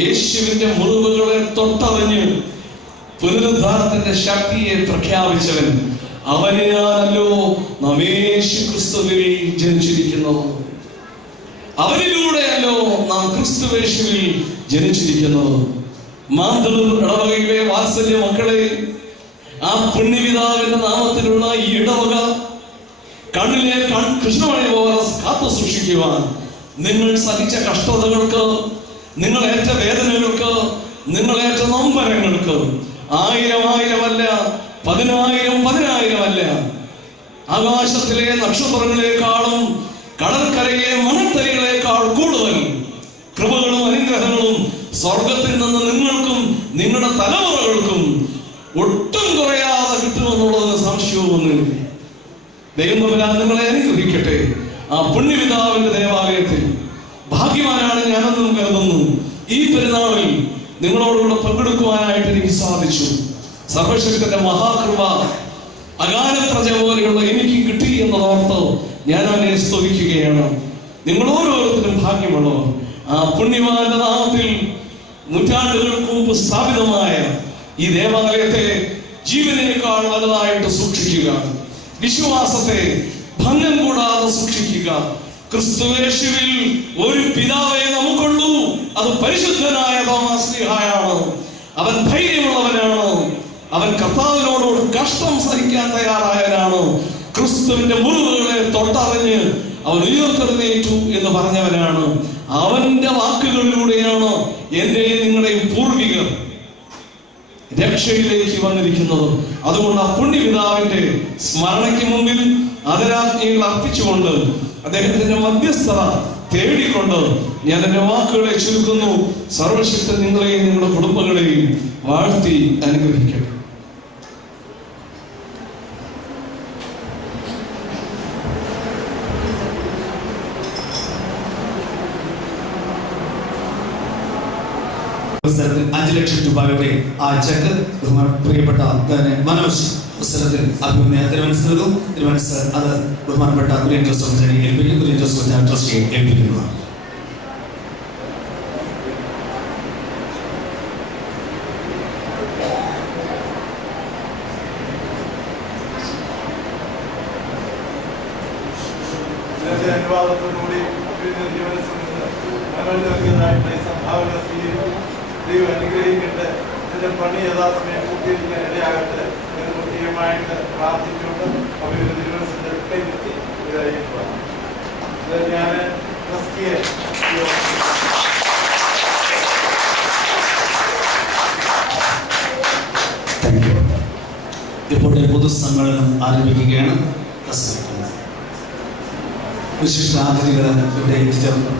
യേശുവിന്റെ മുറിവുകളെ തൊട്ടറിഞ്ഞ് പുനരുദ്ധാനത്തിന്റെ ശക്തിയെ പ്രഖ്യാപിച്ചവൻ, അവനെയാണല്ലോ നാം യേശു ക്രിസ്തുവിൽ ജനിച്ചിരിക്കുന്നത്. അവനിലൂടെയല്ലോ നാം ക്രിസ്തുവേശുവിൽ ജനിച്ചിരിക്കുന്നത്. മാന്തളൂർ ഇടവകയിലെ വാത്സല്യ മക്കളെ, ആ പുണ്യപിതാവിന്റെ നാമത്തിലുള്ള ഈ ഇടവക കണ്ണിലെ കൃഷ്ണമണി പോലെ കാത്തു സൂക്ഷിക്കുവാൻ നിങ്ങൾ സഹിച്ച കഷ്ടതകൾക്ക്, നിങ്ങളേറ്റ വേദനകൾക്ക്, നിങ്ങളേറ്റ നൊമ്പരങ്ങൾക്ക് 1000-1000അല്ല, 10,000-10,000അല്ല, ആകാശത്തിലെ നക്ഷത്രങ്ങളെക്കാളും കടൽക്കരയിലെ മണത്തരികളെക്കാൾ കൂടുതൽ കൃപകളും അനുഗ്രഹങ്ങളും സ്വർഗത്തിൽ നിന്ന് നിങ്ങൾക്കും നിങ്ങളുടെ തലമുറകൾക്കും ഒട്ടും കുറയാതെ കിട്ടുമെന്നുള്ളതിന് സംശയമൊന്നുമില്ല. ദൈവം തമ്പുരാൻ നിങ്ങളെ അനുഗ്രഹിക്കട്ടെ. ആ പുണ്യപിതാവിന്റെ ദേവാലയത്തിൽ ഭാഗ്യവാനാണ് ഞാനെന്നും കരുതുന്നു. ഈ പെരുന്നാളിൽ നിങ്ങളോടുകൂടെ പങ്കെടുക്കുവാനായിട്ട് എനിക്ക് സാധിച്ചു. സർവശക്തന്റെ മഹാകൃപ അകാല പ്രജ പോലെയുള്ള എനിക്ക് കിട്ടി എന്നതോർത്ത് ഞാൻ അവനെ സ്തുതിക്കുകയാണ്. നിങ്ങൾ ഓരോരുത്തരും ഭാഗ്യമുള്ളവർ. ആ പുണ്യവാന്റെ നാമത്തിൽ നൂറ്റാണ്ടുകൾക്ക് മുമ്പ് സ്ഥാപിതമായ ഈ ദേവാലയത്തെ ജീവനേക്കാൾ വലുതായിട്ട് സൂക്ഷിക്കുക. വിശ്വാസത്തെ ഭംഗം കൂടാതെ സൂക്ഷിക്കുക. ക്രിസ്തുയേശുവിൽ ഒരു പിതാവേ നമുക്കുള്ളൂ, അത് പരിശുദ്ധനായ തോമാശ്ലീഹായാണ്. അവൻ ധൈര്യമുള്ളവനാണ്. അവൻ കർത്താവിനോട് കഷ്ടം സഹിക്കാൻ തയ്യാറായവനാണ്. ക്രിസ്തുവിന്റെ മുറിവുകളെ തൊട്ടറിഞ്ഞ് അവൻ ഉയർത്തെഴുന്നേറ്റു എന്ന് പറഞ്ഞവനാണ്. അവന്റെ വാക്കുകളിലൂടെയാണ് എന്റെയും നിങ്ങളുടെയും പൂർവികർ രക്ഷയിലേക്ക് വന്നിരിക്കുന്നത്. അതുകൊണ്ട് ആ പുണ്യപിതാവിന്റെ സ്മരണയ്ക്ക് മുമ്പിൽ ആദരാജ്ഞകൾ അർപ്പിച്ചുകൊണ്ട് അദ്ദേഹത്തിന്റെ മധ്യസ്ഥത തേടിക്കൊണ്ട് ഞാൻ എന്റെ വാക്കുകളെ ചുരുക്കുന്നു. സർവശക്തൻ നിങ്ങളെയും നിങ്ങളുടെ കുടുംബങ്ങളെയും വാഴ്ത്തി അനുഗ്രഹിക്കട്ടെ. അവസരത്തിൽ 5 ലക്ഷം രൂപയുടെ ആ ചെക്ക് പ്രിയപ്പെട്ട മനോജ് അവസരത്തിൽ അഭിമുഖ്യ തിരുവനന്തപുരം അത് ബഹുമാനപ്പെട്ട കുര്യൻ ജോസഫ് ഏൽപ്പിക്കും. കുര്യൻ ജോസഫ് ട്രസ്റ്റിയെ ഏൽപ്പിക്കുന്നതാണ്. അനുവാദത്തോടുകൂടി സംഭാവന സ്വീകരിക്കും. ദൈവം അനുഗ്രഹിക്കട്ടെ. ഇതിന്റെ പണി യഥാസമയം പൂർത്തീകരിക്കാൻ ഇടയാകട്ടെ എന്ന് മുഖ്യമായിട്ട് പ്രാർത്ഥിച്ചുകൊണ്ട് അവരുടെ ദിവസത്തിന്റെ കൈവത്തി ഇതായിരിക്കുക. ഞാൻ ട്രസ്റ്റിയെ ഇപ്പോൾ പൊതുസമ്മേളനം ആരംഭിക്കുകയാണ്. വിശിഷ്ടാതിഥികൾ ഇവിടെ എത്തിച്ചേർന്നു.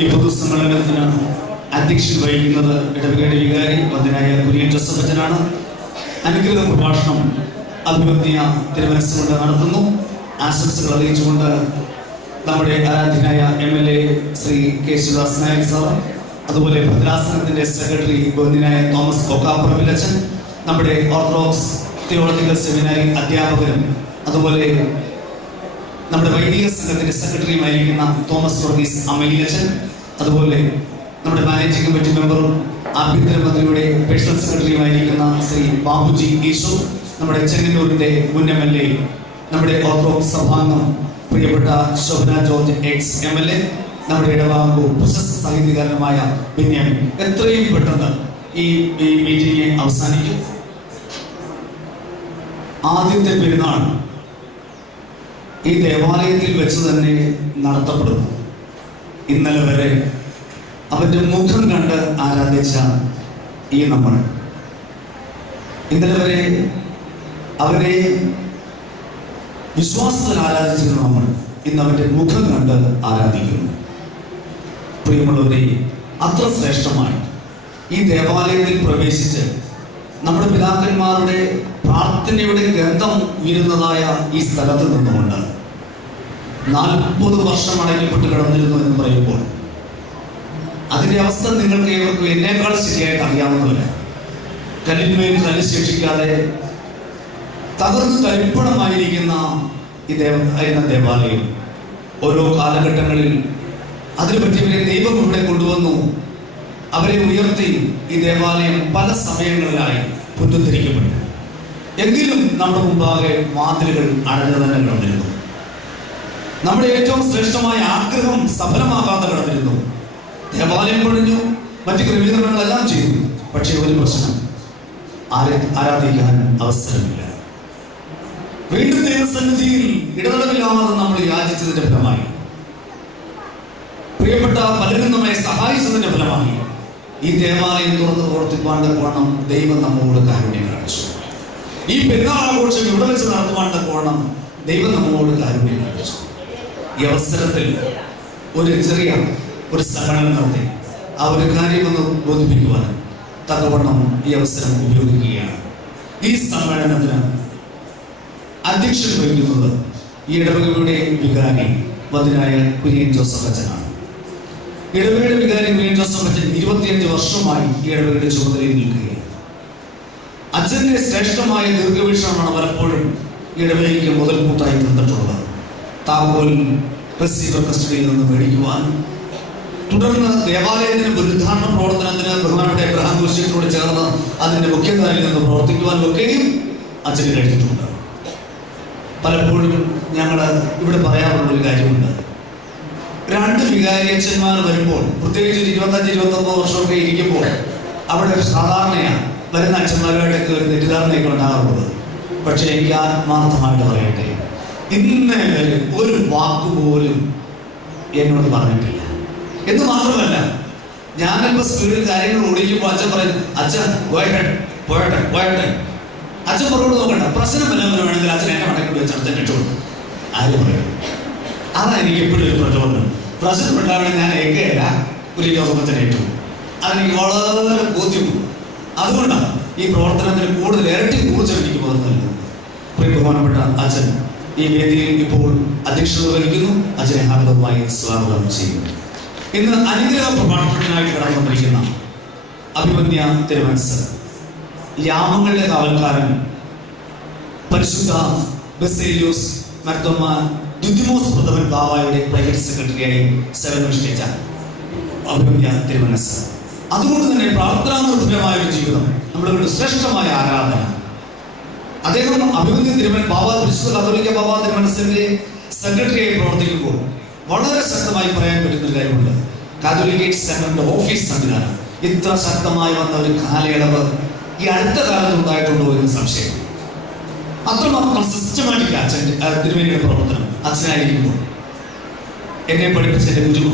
ഈ പൊതുസമ്മേളനത്തിന് അധ്യക്ഷൻ വഹിക്കുന്നത് ഇടവകയുടെ വികാരി വന്ദനായ കുര്യൻ ജോസഫ് അച്ഛനാണ്. അനുഗ്രഹ പ്രഭാഷണം അഭിമന്യ തിരുമനസ്സുകൊണ്ട് നടത്തുന്നു. ആശംസകൾ അറിയിച്ചുകൊണ്ട് നമ്മുടെ ആരാധ്യനായ MLA ശ്രീ കെ ശിവദാസ് നായക് സാർ, അതുപോലെ ഭദ്രാസനത്തിന്റെ സെക്രട്ടറി ബഹുമാന്യനായ തോമസ് കൊക്കാപ്പറമ്പിലച്ചൻ, നമ്മുടെ ഓർത്തഡോക്സ് തിയോളജിക്കൽ സെമിനാരി അധ്യാപകരും അതുപോലെ നമ്മുടെ വൈദിക സംഘത്തിന്റെ സെക്രട്ടറിയുമായിരിക്കുന്ന തോമസ് വർഗീസ് അമലിയച്ചൻ, അതുപോലെ നമ്മുടെ മാനേജിംഗ് കമ്മിറ്റി മെമ്പറും ആഭ്യന്തരമന്ത്രിയുടെ പേഴ്സണൽ സെക്രട്ടറിയുമായിരിക്കുന്ന ശ്രീ ബാബുജി ഈശോ, നമ്മുടെ ചെങ്ങന്നൂരിന്റെ മുൻ MLA, നമ്മുടെ ഓർത്തഡോക്സ് സഭാംഗം പ്രിയപ്പെട്ട ശോഭന ജോർജ് ex-MLA, നമ്മുടെ ഇടവാമ്പു പ്രശസ്ത സാഹിത്യകാരനുമായ ബെന്യാമിൻ. എത്രയും പെട്ടെന്ന് ഈ മീറ്റിംഗ് അവസാനിക്കും. ആദ്യത്തെ പെരുന്നാൾ ഈ ദേവാലയത്തിൽ വെച്ച് തന്നെ നടത്തപ്പെടുന്നു. ഇന്നലെ വരെ അവന്റെ മുഖം കണ്ട് ആരാധിച്ച ഈ നമ്മൾ ഇന്നലെ വരെ അവരെ വിശ്വാസത്തിൽ ആരാധിച്ചിരുന്ന നമ്മൾ ഇന്ന് അവന്റെ മുഖം കണ്ട് ആരാധിക്കുന്നു. പ്രിയമുള്ളവരെ, അത്ര ശ്രേഷ്ഠമായി ഈ ദേവാലയത്തിൽ പ്രവേശിച്ച് നമ്മുടെ പിതാക്കന്മാരുടെ പ്രാർത്ഥനയുടെ ഗന്ധം ഉയരുന്നതായ ഈ സ്ഥലത്ത് നിന്നുകൊണ്ട് 40 വർഷം അടയ്ക്കപ്പെട്ട് കിടന്നിരുന്നു എന്ന് പറയുമ്പോൾ അതിന്റെ അവസ്ഥ നിങ്ങൾക്ക് ഏവർക്കും എന്നേക്കാൾ ശരിയായിട്ട് അറിയാവുന്നവരെ കല്ലിന്മേൽ കല്ല് ശേഷിക്കാതെ തകർന്ന് തരിപ്പണമായിരിക്കുന്ന ഈ ദേവാലയം ഓരോ കാലഘട്ടങ്ങളിൽ അതിനെ പറ്റിയവരെ ദൈവം ഇവിടെ കൊണ്ടുവന്നു. അവരെ ഉയർത്തി ഈ ദേവാലയം പല സമയങ്ങളിലായി പുനരുദ്ധരിക്കപ്പെട്ടു. എങ്കിലും നമ്മുടെ മുമ്പാകെ വാതിലുകൾ അടഞ്ഞു തന്നെ കിടന്നിരുന്നു. നമ്മുടെ ഏറ്റവും ശ്രേഷ്ഠമായ ആഗ്രഹം സഫലമാകാതെ കിടന്നിരുന്നു. ദേവാലയം പൊഴിഞ്ഞു, മറ്റു ക്രമീകരണങ്ങളെല്ലാം ചെയ്തു. പക്ഷേ ഒരു പ്രശ്നം, ആരാധിക്കാൻ അവസരമില്ല. വീണ്ടും ദൈവസന്നിധിയിൽ ഇടതടവില്ലാതെ നമ്മൾ യാചിച്ചതിന്റെ ഫലമായി, പ്രിയപ്പെട്ട പലരും നമ്മെ സഹായിച്ചതിന്റെ ഫലമായി ഈ ദേവാലയം തുറന്നു പ്രവർത്തിപ്പാൻ തക്കവണ്ണം ദൈവം നമ്മോട് കാരുണ്യം കാണിച്ചു. ഈ പെരുന്നാൾ ആഘോഷം ഇവിടെ വെച്ച് നടത്തുവാൻ തക്കവണ്ണം ദൈവം നമ്മോട് കാരുണ്യം കാണിച്ചു. ഈ അവസരത്തിൽ ഒരു ചെറിയ ഒരു സമ്മേളനം നടത്തി ആ ഒരു കാര്യമൊന്ന് ബോധിപ്പിക്കുവാൻ തക്കവണ്ണം ഈ അവസരം ഉപയോഗിക്കുകയാണ്. ഈ സമ്മേളനത്തിന് അധ്യക്ഷൻ വഹിക്കുന്നത് ഈ ഇടവകയുടെ വികാരി വന്ദനായ കുര്യൻ ജോസഫ് അച്ഛനാണ്. ഇടവകയുടെ വികാരി കുര്യൻ ജോസഫ് അച്ഛൻ 25 വർഷമായി ഈ ഇടവകയുടെ ചുമതലയിൽ നിൽക്കുകയാണ്. അച്ഛൻ്റെ ശ്രേഷ്ഠമായ ദീർഘവീക്ഷണമാണ് പലപ്പോഴും ഇടവകയ്ക്ക് മുതൽക്കൂട്ടായി തന്നിട്ടുള്ളത്. താക്കോൽ റിസീവർ കസ്റ്റഡിയിൽ നിന്ന് മേടിക്കുവാനും തുടർന്ന് ദേവാലയത്തിന് പുനരുദ്ധാരണ പ്രവർത്തനത്തിന് ബഹുമാനപ്പെട്ട എബ്രഹാം കുരിശിനോട് ചേർന്ന് അതിൻ്റെ മുഖ്യധാരയിൽ നിന്ന് പ്രവർത്തിക്കുവാനും ഒക്കെയും അച്ഛന് കഴിഞ്ഞിട്ടുണ്ട്. പലപ്പോഴും ഞങ്ങൾ ഇവിടെ പറയാറുള്ളൊരു കാര്യമുണ്ട്. 2 വികാരി അച്ഛന്മാർ വരുമ്പോൾ, പ്രത്യേകിച്ച് 25-29 വർഷമൊക്കെ ഇരിക്കുമ്പോൾ അവിടെ സാധാരണയാണ് വരുന്ന അച്ഛന്മാരുമായിട്ടൊക്കെ ഒരു തെറ്റിദ്ധാരണയൊക്കെ ഉണ്ടാകാറുള്ളത്. പക്ഷേ എനിക്ക് ആത്മാർത്ഥമായിട്ട് പറയട്ടെ, ഇന്നേ വരെ ഒരു വാക്കുപോലും എന്നോട് പറഞ്ഞിട്ടില്ല. എന്ന് മാത്രമല്ല, ഞാനിപ്പോൾ സ്പീഡിൽ കാര്യങ്ങൾ ഓടിക്കുമ്പോൾ അച്ഛൻ പറയും, അച്ഛൻ പോയട്ടെ. അച്ഛൻ പുറകോട്ട് നോക്കണ്ട, പ്രശ്നം വല്ലതും വേണമെങ്കിൽ അച്ഛൻ എന്നെ മടക്കി വെച്ച് അച്ഛൻ ഇട്ടുകൊണ്ടു. ആര് പറയും? അതാണ് എനിക്ക് എപ്പോഴും ഒരു പ്രചോദനം. പ്രശ്നം ഉണ്ടാവണം ഞാൻ ഏകയല്ല കുര്യൻ ജോസഫ് അച്ഛനെ ഏറ്റു. അതെനിക്ക് വളരെ ബോധ്യമുണ്ട്. അതുകൊണ്ടാണ് ഈ പ്രവർത്തനത്തിന് കൂടുതൽ ഇരട്ടി ഊർജ്ജം എനിക്ക് പകർന്നു. ബഹുമാനപ്പെട്ട അച്ഛൻ ഈ വേദിയിൽ ഇപ്പോൾ അധ്യക്ഷത വഹിക്കുന്നു. അച്ഛനെ ഹാർദവമായി സ്വാഗതം ചെയ്യുന്നു. ഇന്ന് അനുഗ്രഹ പ്രഭാഷണത്തിനായിട്ട് കടന്നുകൊണ്ടിരിക്കുന്ന അഭിമന്യ തിരുമനസ് യാമങ്ങളുടെ കാവൽക്കാരൻ പരിശുദ്ധ ബസേലിയോസ് മാർത്തോമ്മ ദുദിമോസ് പ്രഥമൻ ബാവായുടെ പ്രൈവറ്റ് സെക്രട്ടറിയായി സേവനമനുഷ്ഠിച്ച അഭിമന്യ തിരുമനസ്. അതുകൊണ്ട് തന്നെ പ്രാർത്ഥനാനിർഭരമായ ഒരു ജീവിതം, നമ്മുടെ ശ്രേഷ്ഠമായ ആരാധന. അദ്ദേഹം അഭിമന്യ തിരുമൻ ബാബ പരിശുദ്ധ കത്തോലിക്ക ബാബ തിരുമനസിന്റെ സെക്രട്ടറിയായി പ്രവർത്തിക്കുമ്പോൾ വളരെ ശക്തമായി പറയാൻ പറ്റുന്ന ഒരു കാര്യമുണ്ട്. കാത്തോലിക്കേറ്റ് സെന്ററിന്റെ ഓഫീസ് സംവിധാനം ഇത്ര ശക്തമായി വന്ന ഒരു കാലയളവ് ഈ അടുത്ത കാലത്ത് ഉണ്ടായിട്ടുണ്ടോ എന്ന് സംശയം. അത്രമാത്രം സിസ്റ്റമാറ്റിക് അച്ഛൻ്റെ തിരുമേനിയുടെ പ്രവർത്തനം. അച്ഛനായിരിക്കുമ്പോൾ എന്നെ പഠിപ്പിച്ച എൻ്റെ ഗുരു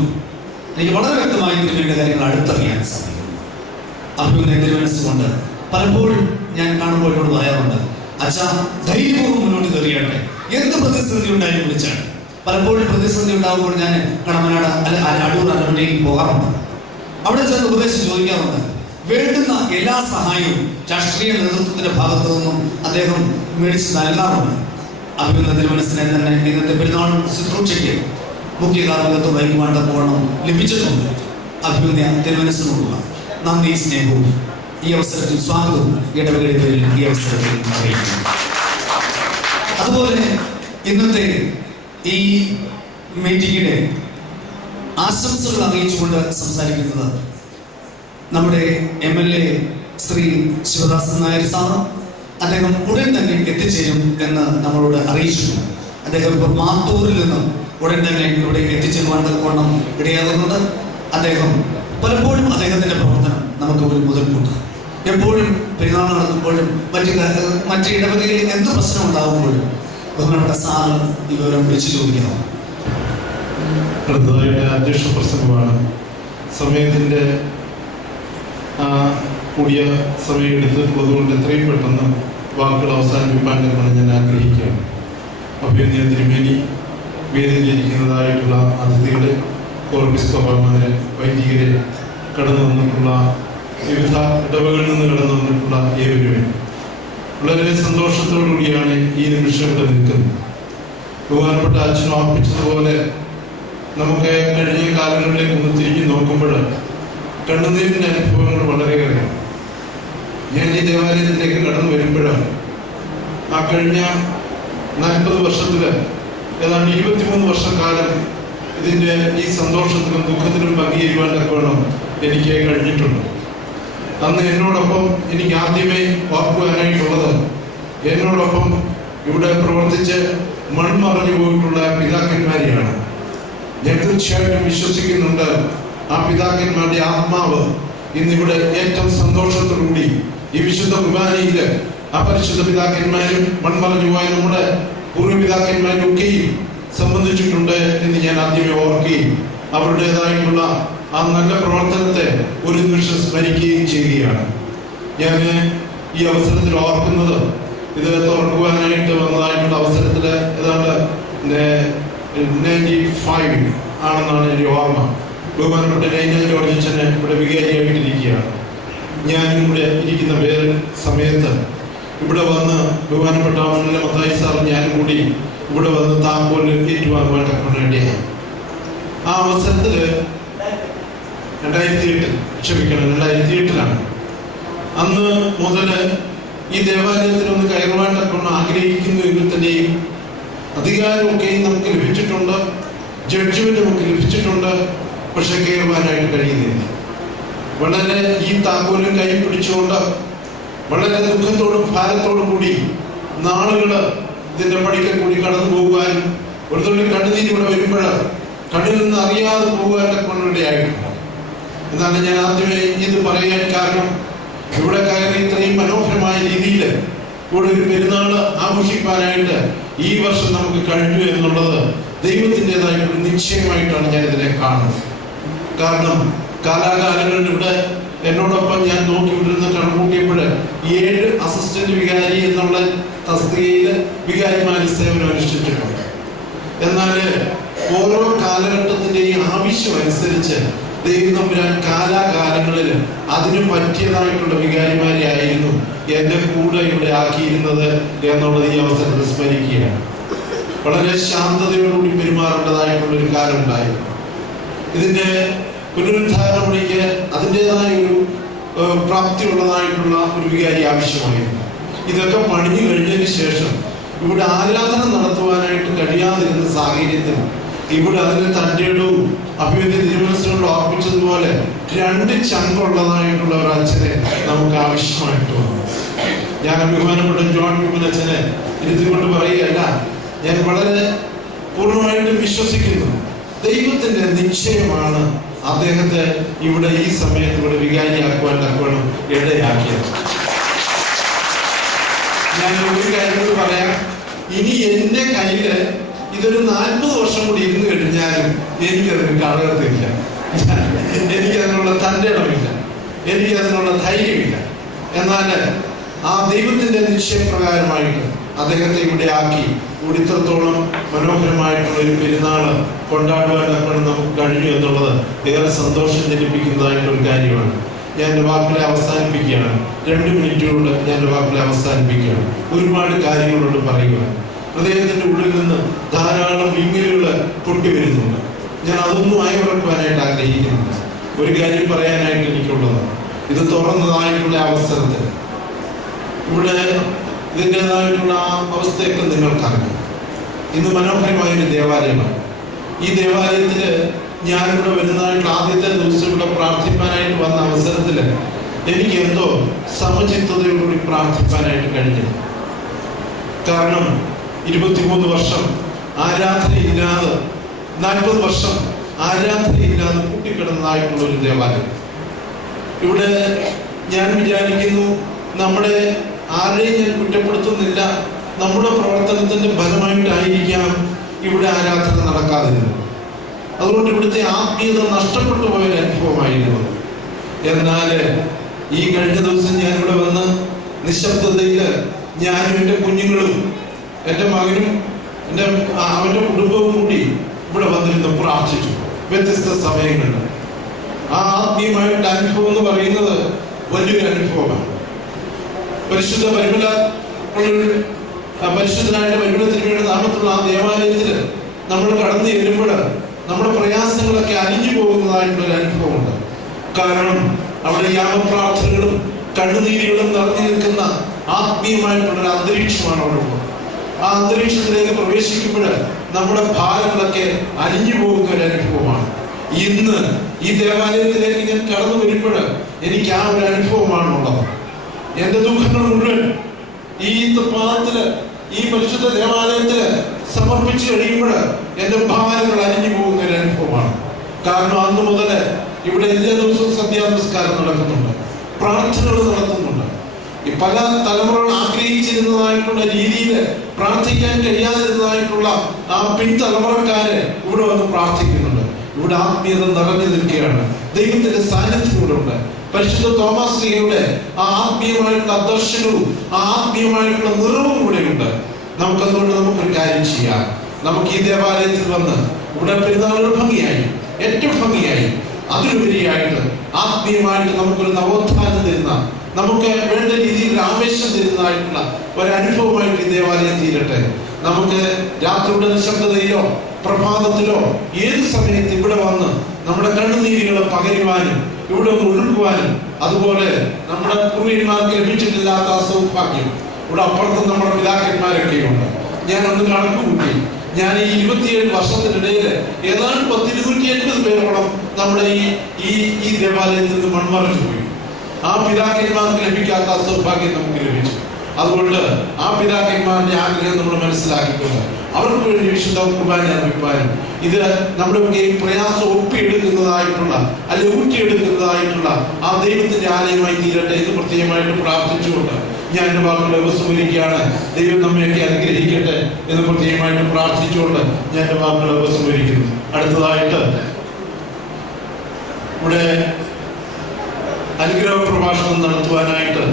എനിക്ക് വളരെ വ്യക്തമായി തിരുമേനിയുടെ കാര്യങ്ങൾ അടുത്തറിയാൻ സാധിക്കുന്നു. അഭിമന്യ തിരുമനസ്സുകൊണ്ട് പലപ്പോഴും ഞാൻ കാണുമ്പോൾ എന്നോട് പറയാറുണ്ട്, അച്ഛാ ധൈര്യപൂർവ്വം മുന്നോട്ട് കയറിയാട്ടെ, എന്ത് പ്രതിസന്ധി ഉണ്ടായാലും വിളിച്ചാണ്. പലപ്പോഴും പ്രതിസന്ധി ഉണ്ടാകുമ്പോൾ ഞാൻ കടമനാട് അടൂർ അരമനയിൽ പോകാറുണ്ട്. അവിടെ ചെന്ന് ഉപദേശം ചോദിക്കാറുണ്ട്. വേണ്ടുന്ന എല്ലാ സഹായവും രാഷ്ട്രീയ നേതൃത്വത്തിന്റെ ഭാഗത്തു നിന്നും അദ്ദേഹം മേടിച്ച് നൽകാറുണ്ട്. അഭിമന്യ തിരുമനസിനെ തന്നെ ഇന്നത്തെ പെരുന്നാൾ ശുശ്രൂഷയ്ക്ക് മുഖ്യ കാർമ്മികത്വം വഹിക്കുവാൻ തക്കവണ്ണം ലഭിച്ചിട്ടുണ്ട്. അഭിമന്യ തിരുമനസിനോടുള്ള നന്ദി സ്നേഹവും ഈ അവസരത്തിൽ സ്വാഗതവും ഇടവകയുടെ പേരിൽ ഈ അവസരത്തിൽ അറിയിക്കുന്നു. അതുപോലെ ഇന്നത്തെ ഈ മീറ്റിങ്ങിന്റെ ആശംസകൾ അറിയിച്ചുകൊണ്ട് സംസാരിക്കുന്നത് നമ്മുടെ MLA ശ്രീ ശിവദാസൻ നായർ സാറ്. അദ്ദേഹം ഉടൻ തന്നെ എത്തിച്ചേരും എന്ന് നമ്മളോട് അറിയിച്ചിട്ടുണ്ട്. അദ്ദേഹം ഇപ്പോൾ മാത്തൂരിൽ നിന്നും ഉടൻ തന്നെ ഇവിടെ എത്തിച്ചേരുവാൻ തക്കവണ്ണം ഇടയാകുന്നുണ്ട്. അദ്ദേഹം പലപ്പോഴും അദ്ദേഹത്തിൻ്റെ പ്രവർത്തനം നമുക്ക് ഒരു മുതൽക്കൂട്ട്. എപ്പോഴും പെരുന്നാൾ നടത്തുമ്പോഴും മറ്റ് ഇടവകയിൽ എന്ത് പ്രശ്നം ഉണ്ടാകുമ്പോഴും ബഹുമാനപ്പെട്ട സാറ് ഈ വിവരം വിളിച്ചു ചോദിക്കണം. അടുത്തതായിട്ട് അധ്യക്ഷ പ്രസംഗമാണ്. സമയത്തിൻ്റെ കൂടിയ സമയമെടുത്തിട്ടുള്ളതുകൊണ്ട് എത്രയും പെട്ടെന്ന് വാക്കുകൾ അവസാനിപ്പിക്കാൻ ഞാൻ ആഗ്രഹിക്കുകയാണ്. അഭിമന്യ തിരുമേനി, വേദിയിലിരിക്കുന്നതായിട്ടുള്ള അതിഥികളെ, കോർബിസ്കോപ്പന്മാരെ, വൈദികരെ, കടന്നു വന്നിട്ടുള്ള വിവിധ ഇടവകളിൽ നിന്ന് കടന്നു വന്നിട്ടുള്ള ഏവരുമേ വളരെ സന്തോഷത്തോടുകൂടിയാണ് ഈ നിമിഷം ഇവിടെ നിൽക്കുന്നത്. ബഹുമാനപ്പെട്ട അച്ഛൻ ഓർപ്പിച്ചതുപോലെ നമുക്ക് കഴിഞ്ഞ കാലങ്ങളിലേക്ക് ഒന്ന് തിരിഞ്ഞു നോക്കുമ്പോൾ കണ്ണുനീരിൻ്റെ അനുഭവങ്ങൾ വളരെയേറെയാണ്. ഞാൻ ഈ ദേവാലയത്തിലേക്ക് കടന്നു വരുമ്പോഴാണ് ആ കഴിഞ്ഞ 40 വർഷത്തിൽ ഏതാണ്ട് 23 വർഷക്കാലം ഇതിൻ്റെ ഈ സന്തോഷത്തിലും ദുഃഖത്തിലും പങ്കുചേരുവാൻ തക്കവണ്ണം എനിക്ക് കഴിഞ്ഞിട്ടുണ്ട്. അന്ന് എന്നോടൊപ്പം എനിക്ക് ആദ്യമേ ഓർക്കുവാനായിട്ടുള്ളത് എന്നോടൊപ്പം ഇവിടെ പ്രവർത്തിച്ച് മൺമറഞ്ഞു പോയിട്ടുള്ള പിതാക്കന്മാരെയാണ്. ഞാൻ തീർച്ചയായിട്ടും വിശ്വസിക്കുന്നുണ്ട് ആ പിതാക്കന്മാരുടെ ആത്മാവ് ഇന്നിവിടെ ഏറ്റവും സന്തോഷത്തോടുകൂടി ഈ വിശുദ്ധ കുർബാനയിൽ ആ പരിശുദ്ധ പിതാക്കന്മാരും മൺമറഞ്ഞു പോയ നമ്മുടെ പൂർവ്വപിതാക്കന്മാരും ഒക്കെയും സംബന്ധിച്ചിട്ടുണ്ട് എന്ന് ഞാൻ ആദ്യമേ ഓർക്കുകയും അവരുടേതായിട്ടുള്ള ആ നല്ല പ്രവർത്തനത്തെ ഒരു നിമിഷം സ്മരിക്കുകയും ചെയ്യുകയാണ്. ഞാൻ ഈ അവസരത്തിൽ ഓർക്കുന്നത്, ഇത് തുറക്കുവാനായിട്ട് വന്നതായിട്ടുള്ള അവസരത്തിൽ ഏതാണ്ട് 95 ആണെന്നാണ് എൻ്റെ ഓർമ്മ. ബഹുമാനപ്പെട്ട ലൈന ജോർജ് അച്ഛനെ ഇവിടെ വികാരിയായിട്ടിരിക്കുകയാണ്. ഞാനും ഇവിടെ ഇരിക്കുന്ന വേറെ സമയത്ത് ഇവിടെ വന്ന് ബഹുമാനപ്പെട്ട മത്തായി സാറും ഞാനും കൂടി ഇവിടെ വന്ന് താക്കോൽ ഏറ്റുവാങ്ങുവാനൊക്കെ വേണ്ടിയാണ്. ആ അവസരത്തിൽ 2008 അന്ന് മുതൽ ഈ ദേവാലയത്തിൽ ഒന്ന് കയറുവാനൊക്കെ ആഗ്രഹിക്കുന്നു എങ്കിൽ തന്നെയും അധികാരമൊക്കെയും നമുക്ക് ലഭിച്ചിട്ടുണ്ട്, ജഡ്ജ്മെന്റ് നമുക്ക് ലഭിച്ചിട്ടുണ്ട്, പക്ഷെ കയറുവാനായിട്ട് കഴിയുന്നില്ല. വളരെ ഈ താക്കോലും കൈ പിടിച്ചുകൊണ്ട് വളരെ ദുഃഖത്തോടും ഭാരത്തോടും കൂടി നാളുകൾ ഇതിന്റെ പടിക്കൽ കൂടി കടന്നു പോകുവാനും ഒരു തുള്ളി കണ്ണുനീര് ഇവിടെ വരുമ്പോൾ കണ്ണിൽ നിന്ന് അറിയാതെ പോകുവാനൊക്കെ കൊണ്ടിടയായിട്ടുണ്ട്. എന്നാണ് ഞാൻ ആദ്യമേ ഇത് പറയാൻ കാരണം, ഇവിടെ കയറി ഇത്രയും മനോഹരമായ രീതിയിൽ ഇവിടെ ഒരു പെരുന്നാൾ ആഘോഷിക്കാനായിട്ട് ഈ വർഷം നമുക്ക് കഴിഞ്ഞു എന്നുള്ളത് ദൈവത്തിൻ്റെതായിട്ടൊരു നിശ്ചയമായിട്ടാണ് ഞാൻ ഇതിനെ കാണുന്നത്. കാരണം കാലാകാലങ്ങളിൽ ഇവിടെ എന്നോടൊപ്പം ഞാൻ നോക്കിവിട്ടിരുന്ന കണക്കൂട്ടിയപ്പോൾ 7 അസിസ്റ്റന്റ് വികാരി എന്നുള്ള തസ്തികയിൽ വികാരിമാര് സേവനം അനുഷ്ഠിച്ചിട്ടുണ്ട്. എന്നാൽ ഓരോ കാലഘട്ടത്തിൻ്റെയും ആവശ്യം അനുസരിച്ച് ദൈവം തമ്പുരാൻ കാലാകാലങ്ങളിൽ അതിനു പറ്റിയതായിട്ടുള്ള വികാരിമാരെ ആയിരുന്നു എൻ്റെ കൂടെ ഇവിടെ ആക്കിയിരുന്നത് എന്നുള്ളത് ഈ അവസരത്തിൽ സ്മരിക്കുകയാണ്. വളരെ ശാന്തതയോടുകൂടി പെരുമാറേണ്ടതായിട്ടുള്ള ഒരു കാലം ഉണ്ടായിരുന്നു. ഇതിൻ്റെ പുനരുദ്ധാരണത്തിലേക്ക് അതിൻ്റെതായ ഒരു പ്രാപ്തിയുള്ളതായിട്ടുള്ള ഒരു വികാരി ആവശ്യമായിരുന്നു. ഇതൊക്കെ പണിഞ്ഞു കഴിഞ്ഞതിന് ശേഷം ഇവിടെ ആരാധന നടത്തുവാനായിട്ട് കഴിയാതിരുന്ന സാഹചര്യത്തിൽ ഇവിടെ അതിന് തൻ്റെ ഇടവും അഭിവൃദ്ധി തിരുമനസ്സുകൊണ്ട് ഓർപ്പിച്ചതുപോലെ 2 ചങ്കുള്ളതായിട്ടുള്ള ഒരു അച്ഛനെ നമുക്ക് ആവശ്യമായിട്ട് വന്നു. ഞാൻ ബഹുമാനപ്പെട്ട ജോൺ അച്ഛനെ ഇരുത്തിക്കൊണ്ട് പറയുകയല്ല, ഞാൻ വളരെ പൂർണ്ണമായിട്ടും വിശ്വസിക്കുന്നു ദൈവത്തിന്റെ നിശ്ചയമാണ് അദ്ദേഹത്തെ ഇവിടെ ഈ സമയത്ത് ഇവിടെ വികാരിയാക്കുവാൻ തക്കവണ്ണം ഇടയാക്കിയത്. ഞാൻ ഒരു കാര്യം പറയാം, ഇനി എന്റെ കയ്യില് ഇതൊരു 40 വർഷം കൂടി ഇരുന്ന് കഴിഞ്ഞാലും എനിക്കതിന് കളകത്തില്ല, എനിക്കതിനുള്ള തൻ്റെ ഇടമില്ല, എനിക്കതിനുള്ള ധൈര്യമില്ല. എന്നാൽ ആ ദൈവത്തിന്റെ നിശ്ചയപ്രകാരമായിട്ട് അദ്ദേഹത്തെ ഇവിടെ ആക്കി ഇത്രത്തോളം മനോഹരമായിട്ടുള്ള ഒരു പെരുന്നാള് കൊണ്ടാടുവാനൊക്കെ നമുക്ക് കഴിഞ്ഞു എന്നുള്ളത് ഏറെ സന്തോഷം ജനിപ്പിക്കുന്നതായിട്ടുള്ള ഒരു കാര്യമാണ്. ഞാൻ എൻ്റെ വാക്കുകളെ അവസാനിപ്പിക്കുകയാണ്. 2 മിനിറ്റുകൊണ്ട് ഞാൻ എൻ്റെ വാക്കുകളെ അവസാനിപ്പിക്കുകയാണ്. ഒരുപാട് കാര്യങ്ങളോട് പറയുക. ഹൃദയത്തിന്റെ ഉള്ളിൽ നിന്ന് ധാരാളം വിങ്ങലുകൾ പൊട്ടി വരുന്നുണ്ട്. ഞാൻ അതൊന്നും അയവിറക്കുവാനായിട്ട് ആഗ്രഹിക്കുന്നില്ല. ഒരു കാര്യം പറയാനായിട്ട് എനിക്കുള്ളത്, ഇത് തുറന്നതായിട്ടുള്ള അവസരത്തിൽ ഇവിടെ ഇതിൻ്റെതായിട്ടുള്ള ആ അവസ്ഥയൊക്കെ നിങ്ങൾക്കറിയാം. ഇന്ന് മനോഹരമായൊരു ദേവാലയമാണ്. ഈ ദേവാലയത്തിൽ ഞാനിവിടെ വരുന്നതായിട്ടുള്ള ആദ്യത്തെ ദിവസം ഇവിടെ പ്രാർത്ഥിക്കാനായിട്ട് വന്ന അവസരത്തിൽ എനിക്ക് എന്തോ സമചിത്തതയോടുകൂടി പ്രാർത്ഥിക്കാനായിട്ട് കഴിഞ്ഞില്ല. കാരണം 23 വർഷം ആരാധനയില്ലാതെ, 40 വർഷം ആരാധനയില്ലാതെ കൂട്ടിക്കിടന്നതായിട്ടുള്ള ഒരു ദേവാലയം. ഇവിടെ ഞാൻ വിചാരിക്കുന്നു, നമ്മുടെ ആരെയും ഞാൻ കുറ്റപ്പെടുത്തുന്നില്ല, നമ്മുടെ പ്രവർത്തനത്തിന്റെ ഫലമായിട്ടായിരിക്കാം ഇവിടെ ആരാധന നടക്കാതിരുന്നത്. അതുകൊണ്ട് ഇവിടുത്തെ ആത്മീയത നഷ്ടപ്പെട്ടു പോയൊരു അനുഭവമായിരുന്നു. എന്നാൽ ഈ കഴിഞ്ഞ ദിവസം ഞാൻ ഇവിടെ വന്ന് നിശബ്ദതയിൽ ഞാനും എൻ്റെ കുഞ്ഞുങ്ങളും എൻ്റെ മകനും അവൻ്റെ കുടുംബവും കൂടി ഇവിടെ വന്നിരുന്ന് പ്രാർത്ഥിച്ചു വ്യത്യസ്ത സമയങ്ങളിൽ. ആ ആത്മീയമായിട്ടുള്ള അനുഭവം എന്ന് പറയുന്നത് വലിയൊരു അനുഭവമാണ്. പരിശുദ്ധ പരിശുദ്ധനായിട്ട് പരിമളത്തിനുവേണ്ടി നാമത്തുള്ള ആ ദേവാലയത്തിൽ നമ്മൾ കടന്നു ചെല്ലുമ്പോൾ നമ്മുടെ പ്രയാസങ്ങളൊക്കെ അലിഞ്ഞു പോകുന്നതായിട്ടുള്ളൊരു അനുഭവമുണ്ട്. കാരണം അവിടെ യാമപ്രാർത്ഥനകളും കണ്ണുനീരുകളും നിറഞ്ഞു നിൽക്കുന്ന ആത്മീയമായിട്ടുള്ളൊരു അന്തരീക്ഷമാണ് അവിടെ ഉള്ളത്. ആ അന്തരീക്ഷത്തിലേക്ക് പ്രവേശിക്കുമ്പോൾ നമ്മുടെ ഭാരങ്ങളൊക്കെ അലിഞ്ഞു പോകുന്ന ഒരു അനുഭവമാണ്. ഇന്ന് ഈ ദേവാലയത്തിലേക്ക് ഞാൻ കടന്നു വരുമ്പോൾ എനിക്ക് ആ ഒരു അനുഭവമാണുള്ളത്. എൻ്റെ ദുഃഖങ്ങൾ മുഴുവൻ ഈ പാദത്തില്, ഈ പരിശുദ്ധ ദേവാലയത്തില് സമർപ്പിച്ചു കഴിയുമ്പോൾ എൻ്റെ ഭാരങ്ങൾ അലിഞ്ഞു പോകുന്ന ഒരു അനുഭവമാണ്. കാരണം അന്ന് മുതൽ ഇവിടെ എല്ലാ ദിവസവും സന്ധ്യാനമസ്കാരം നടക്കുന്നുണ്ട്, പ്രാർത്ഥനകൾ നടത്തുന്നുണ്ട്. ഈ പല തലമുറകൾ ആഗ്രഹിച്ചിരുന്നതായിട്ടുള്ള രീതിയിൽ പ്രാർത്ഥിക്കാൻ കഴിയാതിരുന്നതായിട്ടുള്ള ആ പിൻതലമുറക്കാര് ഇവിടെ വന്ന് പ്രാർത്ഥിക്കുന്നുണ്ട്. ഇവിടെ ആത്മീയത നിറഞ്ഞു നിൽക്കുകയാണ്. ദൈവത്തിന്റെ സാന്നിധ്യം ഇവിടെ ഉണ്ട്. പരിശുദ്ധ തോമസ് ലീഗയുടെ ആ ആത്മീയമായിട്ടുള്ള ദർശനവും ആ ആത്മീയമായിട്ടുള്ള നിറവും കൂടെ ഉണ്ട്. നമുക്കതുകൊണ്ട് നമുക്കൊരു കാര്യം ചെയ്യാം. നമുക്ക് ഈ ദേവാലയത്തിൽ വന്ന് ഇവിടെ പെരുന്നാളുകൾ ഭംഗിയായി, ഏറ്റവും ഭംഗിയായി. അതിലുപരിയായിട്ട് ആത്മീയമായിട്ട് നമുക്കൊരു നവോത്ഥാനം തരുന്ന, നമുക്ക് വേണ്ട രീതിയിൽ ആവേശം തരുന്നതായിട്ടുള്ള ഒരനുഭവമായിട്ട് ഈ ദേവാലയം തീരട്ടെ. നമുക്ക് രാത്രിയുടെ നിശബ്ദതയിലോ പ്രഭാതത്തിലോ ഏത് സമയത്ത് ഇവിടെ വന്ന് നമ്മുടെ കണ്ണുനീരുകൾ പകരുവാനും ഇവിടെ ഒന്ന് ഒഴുക്കുവാനും, അതുപോലെ നമ്മുടെ പൂർവ്വന്മാർക്ക് ലഭിച്ചിട്ടില്ലാത്ത സൗഭാഗ്യം ഇവിടെ അപ്പുറത്ത് നമ്മുടെ പിതാക്കന്മാരൊക്കെയുണ്ട്. ഞാനൊന്ന് കണക്ക് കൂട്ടി, ഞാൻ ഈ 27 വർഷത്തിനിടയിൽ ഏതാണ്ട് 280 പേരോളം നമ്മുടെ ഈ ദേവാലയത്തിൽ നിന്ന് മൺമറഞ്ഞു പോയി. ആ പിതാക്കന്മാർക്ക് ലഭിക്കാത്ത സൗഭാഗ്യം നമുക്ക് ലഭിച്ചു. അതുകൊണ്ട് ആ പിതാക്കന്മാരുടെ ആഗ്രഹം നമ്മൾ മനസ്സിലാക്കിക്കൊണ്ട് അവർക്ക് വേണ്ടി വിശുദ്ധ കുർബാന അർപ്പിക്കാനും, ഇത് നമ്മുടെ പ്രയാസം ഒപ്പിയെടുക്കുന്നതായിട്ടുള്ള അല്ലെങ്കിൽ ഊറ്റിയെടുക്കുന്നതായിട്ടുള്ള ആ ദൈവത്തിന്റെ ആലയമായി തീരട്ടെ എന്ന് പ്രത്യേകമായിട്ട് പ്രാർത്ഥിച്ചുകൊണ്ട് ഞാൻ എൻ്റെ വാക്കുകളെ ഉപസംഹരിക്കുകയാണ്. ദൈവം നമ്മയൊക്കെ അനുഗ്രഹിക്കട്ടെ എന്ന് പ്രത്യേകമായിട്ട് പ്രാർത്ഥിച്ചുകൊണ്ട് ഞാൻ എൻ്റെ വാക്കുകളെ ഉപസംഹരിക്കുന്നു. അടുത്തതായിട്ട് ഇവിടെ അനുഗ്രഹ പ്രഭാഷണം നടത്തുവാനായിട്ട്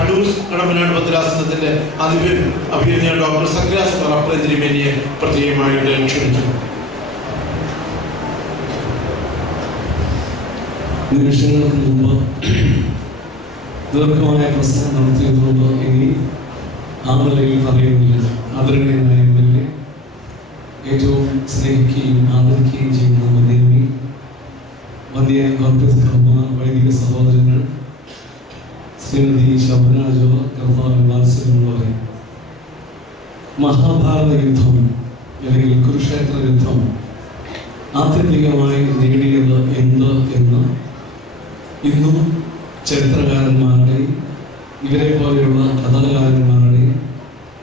അടൂർ കടമ്പനാട് ഭദ്രാസനത്തിന്റെ അധിപൻ അഭിനന്ദ ഡോക്ടർ സക്രാസ് പറപ്പതിരിമേനിയെ പ്രത്യേകമായിട്ട് ക്ഷണിച്ചു. നിമിഷങ്ങൾക്ക് മുമ്പ് ദീർഘമായ പ്രസംഗം നടത്തിയതുകൊണ്ട് ഇനി ആ നിലയിൽ പറയുന്നില്ല. ആദരണീയനായ എം.എൽ.എ, ഏറ്റവും സ്നേഹിക്കുകയും ആദരിക്കുകയും ചെയ്യുന്ന മന്ദേവി, വന്ധ്യ കോർപ്പറേറ്റ് കർമ്മ വൈദിക സഹോദരങ്ങൾ, ശ്രീമതി ശോഭന ജോ, കർത്താവിൻ വാത്സല്യമുള്ളവരെ, മഹാഭാരത യുദ്ധം അല്ലെങ്കിൽ കുരുക്ഷേത്ര യുദ്ധം ആത്യന്തികമായി നേടിയത് എന്ത് എന്ന് ഇന്നും ചരിത്രകാരന്മാരുടെയും ഇവരെ പോലെയുള്ള കഥാകാരന്മാരുടെയും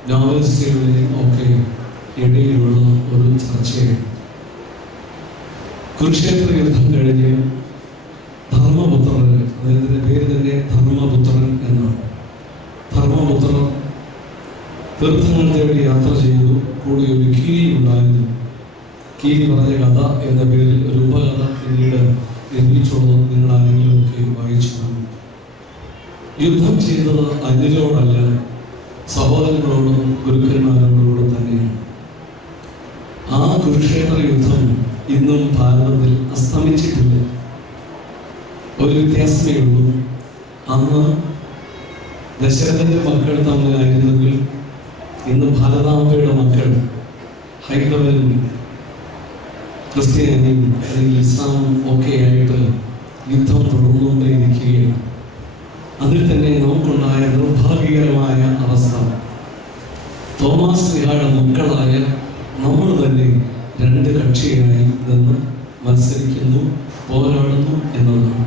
നോവലിസ്റ്റുകളുടെയും ഒക്കെ ഇടയിലുള്ള ഒരു ചർച്ചയാണ്. കുരുക്ഷേത്ര യുദ്ധം കഴിഞ്ഞ് ധർമ്മപുത്രൻ, അദ്ദേഹത്തിൻ്റെ പേര് തന്നെ ധർമ്മപുത്രൻ എന്നാണ്. ധർമ്മപുത്രൻ തീർത്ഥങ്ങൾ തേടി യാത്ര ചെയ്തു. കൂടി ഒരു കീരി ഉണ്ടായിരുന്നു. കീരി പറഞ്ഞ കഥ എന്ന പേരിൽ ഒരു ഉപകഥ പിന്നീട് നിർമ്മിച്ചുള്ളത് നിങ്ങൾ ആരെങ്കിലുമൊക്കെ വായിച്ചു കാണും. യുദ്ധം ചെയ്തത് അന്യരോടല്ല, സഹോദരങ്ങളോടും ഗുരുക്കന്മാരോടും തന്നെയാണ്. ആ കുരുക്ഷേത്ര യുദ്ധം ഇന്നും ഭാരതത്തിൽ അസ്തമിച്ചിട്ടില്ല. ഒരു വ്യത്യാസമേ ഉള്ളൂ. അന്ന് ദശരഥന്റെ മക്കൾ തമ്മിലായിരുന്നെങ്കിൽ ഇന്ന് ഭാരതാംബയുടെ മക്കൾ ഹൈന്ദവനും ക്രിസ്ത്യാനിയും അല്ലെങ്കിൽ ഇസ്ലാമും ഒക്കെ ആയിട്ട് യുദ്ധം തുടർന്നുകൊണ്ടേയിരിക്കുകയാണ്. അതിൽ തന്നെ നമുക്കുണ്ടായ നിർഭാഗ്യകരമായ അവസ്ഥ, തോമാസ് ശ്ലീഹായുടെ മക്കളായ നമ്മൾ തന്നെ രണ്ട് കക്ഷിയായി നിന്ന് മത്സരിക്കുന്നു, പോരാടുന്നു എന്നതാണ്.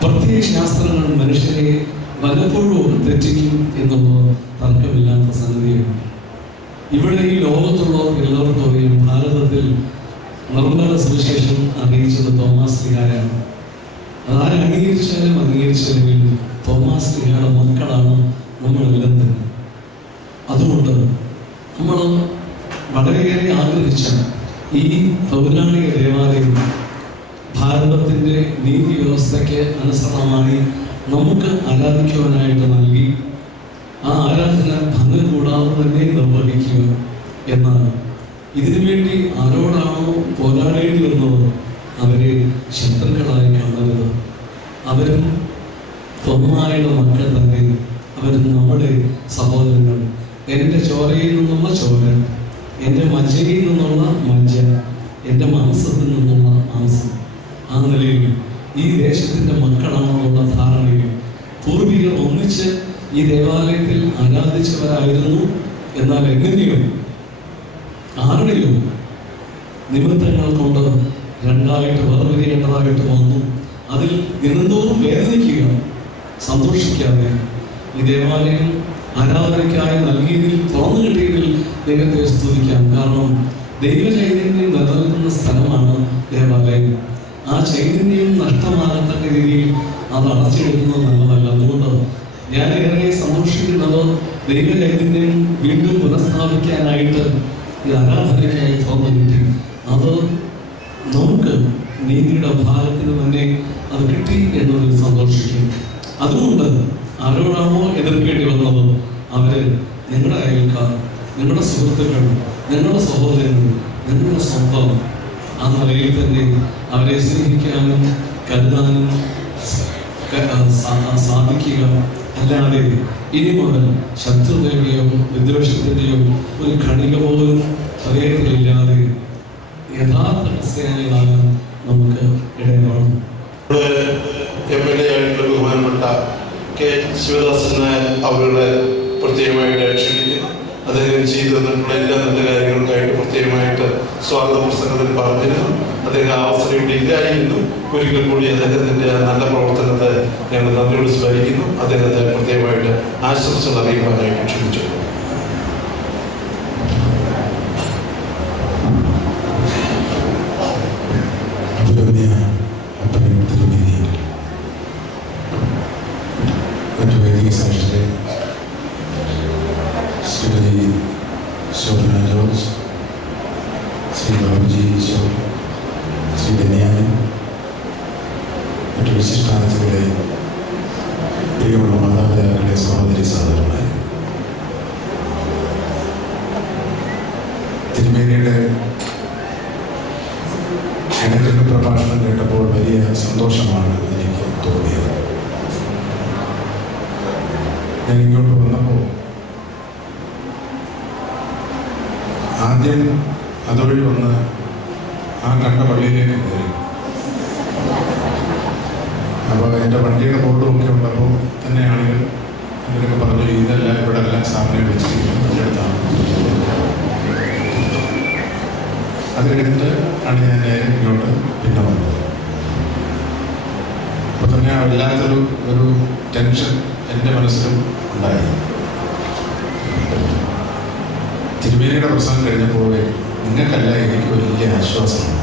പ്രത്യയശാസ്ത്രങ്ങൾ മനുഷ്യരെ വല്ലപ്പോഴും തെറ്റിക്കും എന്നുള്ളത് തർക്കമില്ലാത്ത സംഗതിയാണ്. ഇവിടെ ഈ ലോകത്തുള്ളവർ എല്ലാവർക്കും അറിയാം, ഭാരതത്തിൽ നിർമ്മല സുവിശേഷം അറിയിച്ചത് തോമാസ് ശ്ലീഹായാണ്. അതാരെ അംഗീകരിച്ചാലും അംഗീകരിച്ചില്ലെങ്കിലും തോമാസ് ശ്ലീഹായുടെ മക്കളാണ് നമ്മളെല്ലാം തന്നെ. അതുകൊണ്ട് നമ്മൾ വളരെയേറെ ആഗ്രഹിച്ച ഈ പൗരാണിക ദേവാലയം ഭാരതത്തിൻ്റെ നീതി വ്യവസ്ഥയ്ക്ക് അനുസരണമായി നമുക്ക് ആരാധിക്കുവാനായിട്ട് നൽകി. ആ ആരാധന ഭംഗം കൂടാതെ തന്നെ നിർവഹിക്കുക എന്നാണ്. ഇതിനുവേണ്ടി ആരോടാണോ പോരാടേണ്ടി വന്നത് അവരെ ശത്രുക്കളായി കാണരുത്. അവരും തൊന്നായുടെ മക്കൾ തന്നെ, അവരും നമ്മുടെ സഹോദരങ്ങൾ. എൻ്റെ ചോരയിൽ നിന്നുള്ള ചോര, എൻ്റെ മജ്ജയിൽ നിന്നുള്ള മജ്ജ, എൻ്റെ മാംസത്തിൽ നിന്നുള്ള മാംസം. ആ നിലയിൽ ഈ ദേശത്തിൻ്റെ മക്കളാണെന്നുള്ള ധാരണയും പൂർവികർ ഒന്നിച്ച് ഈ ദേവാലയത്തിൽ ആരാധിച്ചവരായിരുന്നു. എന്നാൽ എങ്ങനെയോ ആരുടെയോ നിമിത്തങ്ങൾ കൊണ്ട് രണ്ടായിട്ട് വേർപിരിയേണ്ടതായിട്ട് വന്നു. അതിൽ ദിനംതോറും വേദനിക്കുക, സന്തോഷിക്കാതെ ഈ ദേവാലയം ആരാധനയ്ക്കായി നൽകിയതിൽ, തുറന്നു കിട്ടിയതിൽ ദൈവത്തെ സ്തുതിക്കാം. കാരണം ദൈവചൈതന്യം നിലനിൽക്കുന്ന സ്ഥലമാണ് ദേവാലയം. ആ ചൈതന്യം നഷ്ടമാകത്തക്ക രീതിയിൽ അത് അടച്ചെടുക്കുന്നത് നല്ലതല്ല. അതുകൊണ്ട് ഞാൻ ഏറെ സന്തോഷിക്കുന്നത് ദൈവചൈതന്യം വീണ്ടും പുനഃസ്ഥാപിക്കാനായിട്ട് ഈ ആരാധനയ്ക്കായി തുറന്നു കിട്ടി. അത് നമുക്ക് നീതിയുടെ ഭാഗത്തിന് തന്നെ അത് കിട്ടി എന്നതിൽ സന്തോഷിക്കും. അതുകൊണ്ട് ആരോടാണോ എതിർക്കേണ്ടി വന്നത് അവര് നിങ്ങളുടെ അയൽക്കാർ, നിങ്ങളുടെ സുഹൃത്തുക്കൾ, നിങ്ങളുടെ സഹോദരങ്ങൾ, നിങ്ങളുടെ സ്വന്തം ആ നിലയിൽ തന്നെ അവരെ സ്നേഹിക്കാനും കരുതാനും സാധിക്കുക. അല്ലാതെ ഇനി മുതൽ ശത്രുതയുടെയോ വിദ്വേഷത്തിൻ്റെയോ ഒരു ഖണിക പോലും ഹൃദയത്തിലില്ലാതെ യഥാർത്ഥ ക്രിസ്ത്യാനികളാകാൻ നമുക്ക് ഇടയാവണം. MLA ആയിട്ടുള്ള ബഹുമാനപ്പെട്ട കെ ശിവദാസൻ നായർ അവരുടെ പ്രത്യേകമായിട്ട് ക്ഷണിക്കുന്നു. അദ്ദേഹം ചെയ്തു തന്നിട്ടുള്ള എല്ലാ നല്ല കാര്യങ്ങൾക്കായിട്ട് പ്രത്യേകമായിട്ട് സ്വാഗത പ്രസംഗത്തിൽ പറഞ്ഞിരുന്നു. അദ്ദേഹം അവസരം ഇവിടെ ഇല്ലായിരുന്നു. ഒരിക്കൽ കൂടി അദ്ദേഹത്തിൻ്റെ നല്ല പ്രവർത്തനത്തെ ഞങ്ങൾ നന്ദിയോട് സ്മരിക്കുന്നു. അദ്ദേഹത്തെ പ്രത്യേകമായിട്ട് ആശംസകൾ അറിയിക്കാനായിട്ട് ക്ഷണിച്ചു. ശ്രീമതി ശോഭന ജോർജ്, ശ്രീ ബാബുജി ഈശോ, ശ്രീ ബെന്യാമിൻ, മറ്റു വിശിഷ്ടാതിഥികളെ, പ്രിയമുള്ള മാതാപിതാക്കളെ, സഹോദരി സഹോദരന്മാരെ, തിരുമേനിയുടെ അനുഗ്രഹ പ്രഭാഷണം കേട്ടപ്പോൾ വലിയ സന്തോഷമാണ് എനിക്ക് തോന്നിയത്. ഞാൻ ഇങ്ങോട്ട് വന്നപ്പോൾ ആദ്യം അതുവഴി വന്ന് ആ കണ്ട പള്ളിയിലേക്ക് കയറി. അപ്പോൾ എൻ്റെ വണ്ടിയുടെ ബോർഡും ഒക്കെ ഉള്ളപ്പോൾ തന്നെ ആളുകൾ ഇവരൊക്കെ പറഞ്ഞു, ഇതല്ല ഇവിടെ എല്ലാം സാറിനെ വിളിച്ചിരിക്കുന്നു, അടുത്താണ്. അത് കഴിഞ്ഞിട്ട് ആണ് ഞാൻ നേരെ ഇങ്ങോട്ട് പിന്നെ വന്നത്. അപ്പോൾ തന്നെ വല്ലാത്തൊരു ടെൻഷൻ എൻ്റെ മനസ്സിലും ഉണ്ടായി. തിരുമേനിയുടെ പ്രസംഗം കഴിഞ്ഞപ്പോൾ നിങ്ങൾക്കല്ല എനിക്ക് വലിയ ആശ്വാസമാണ്.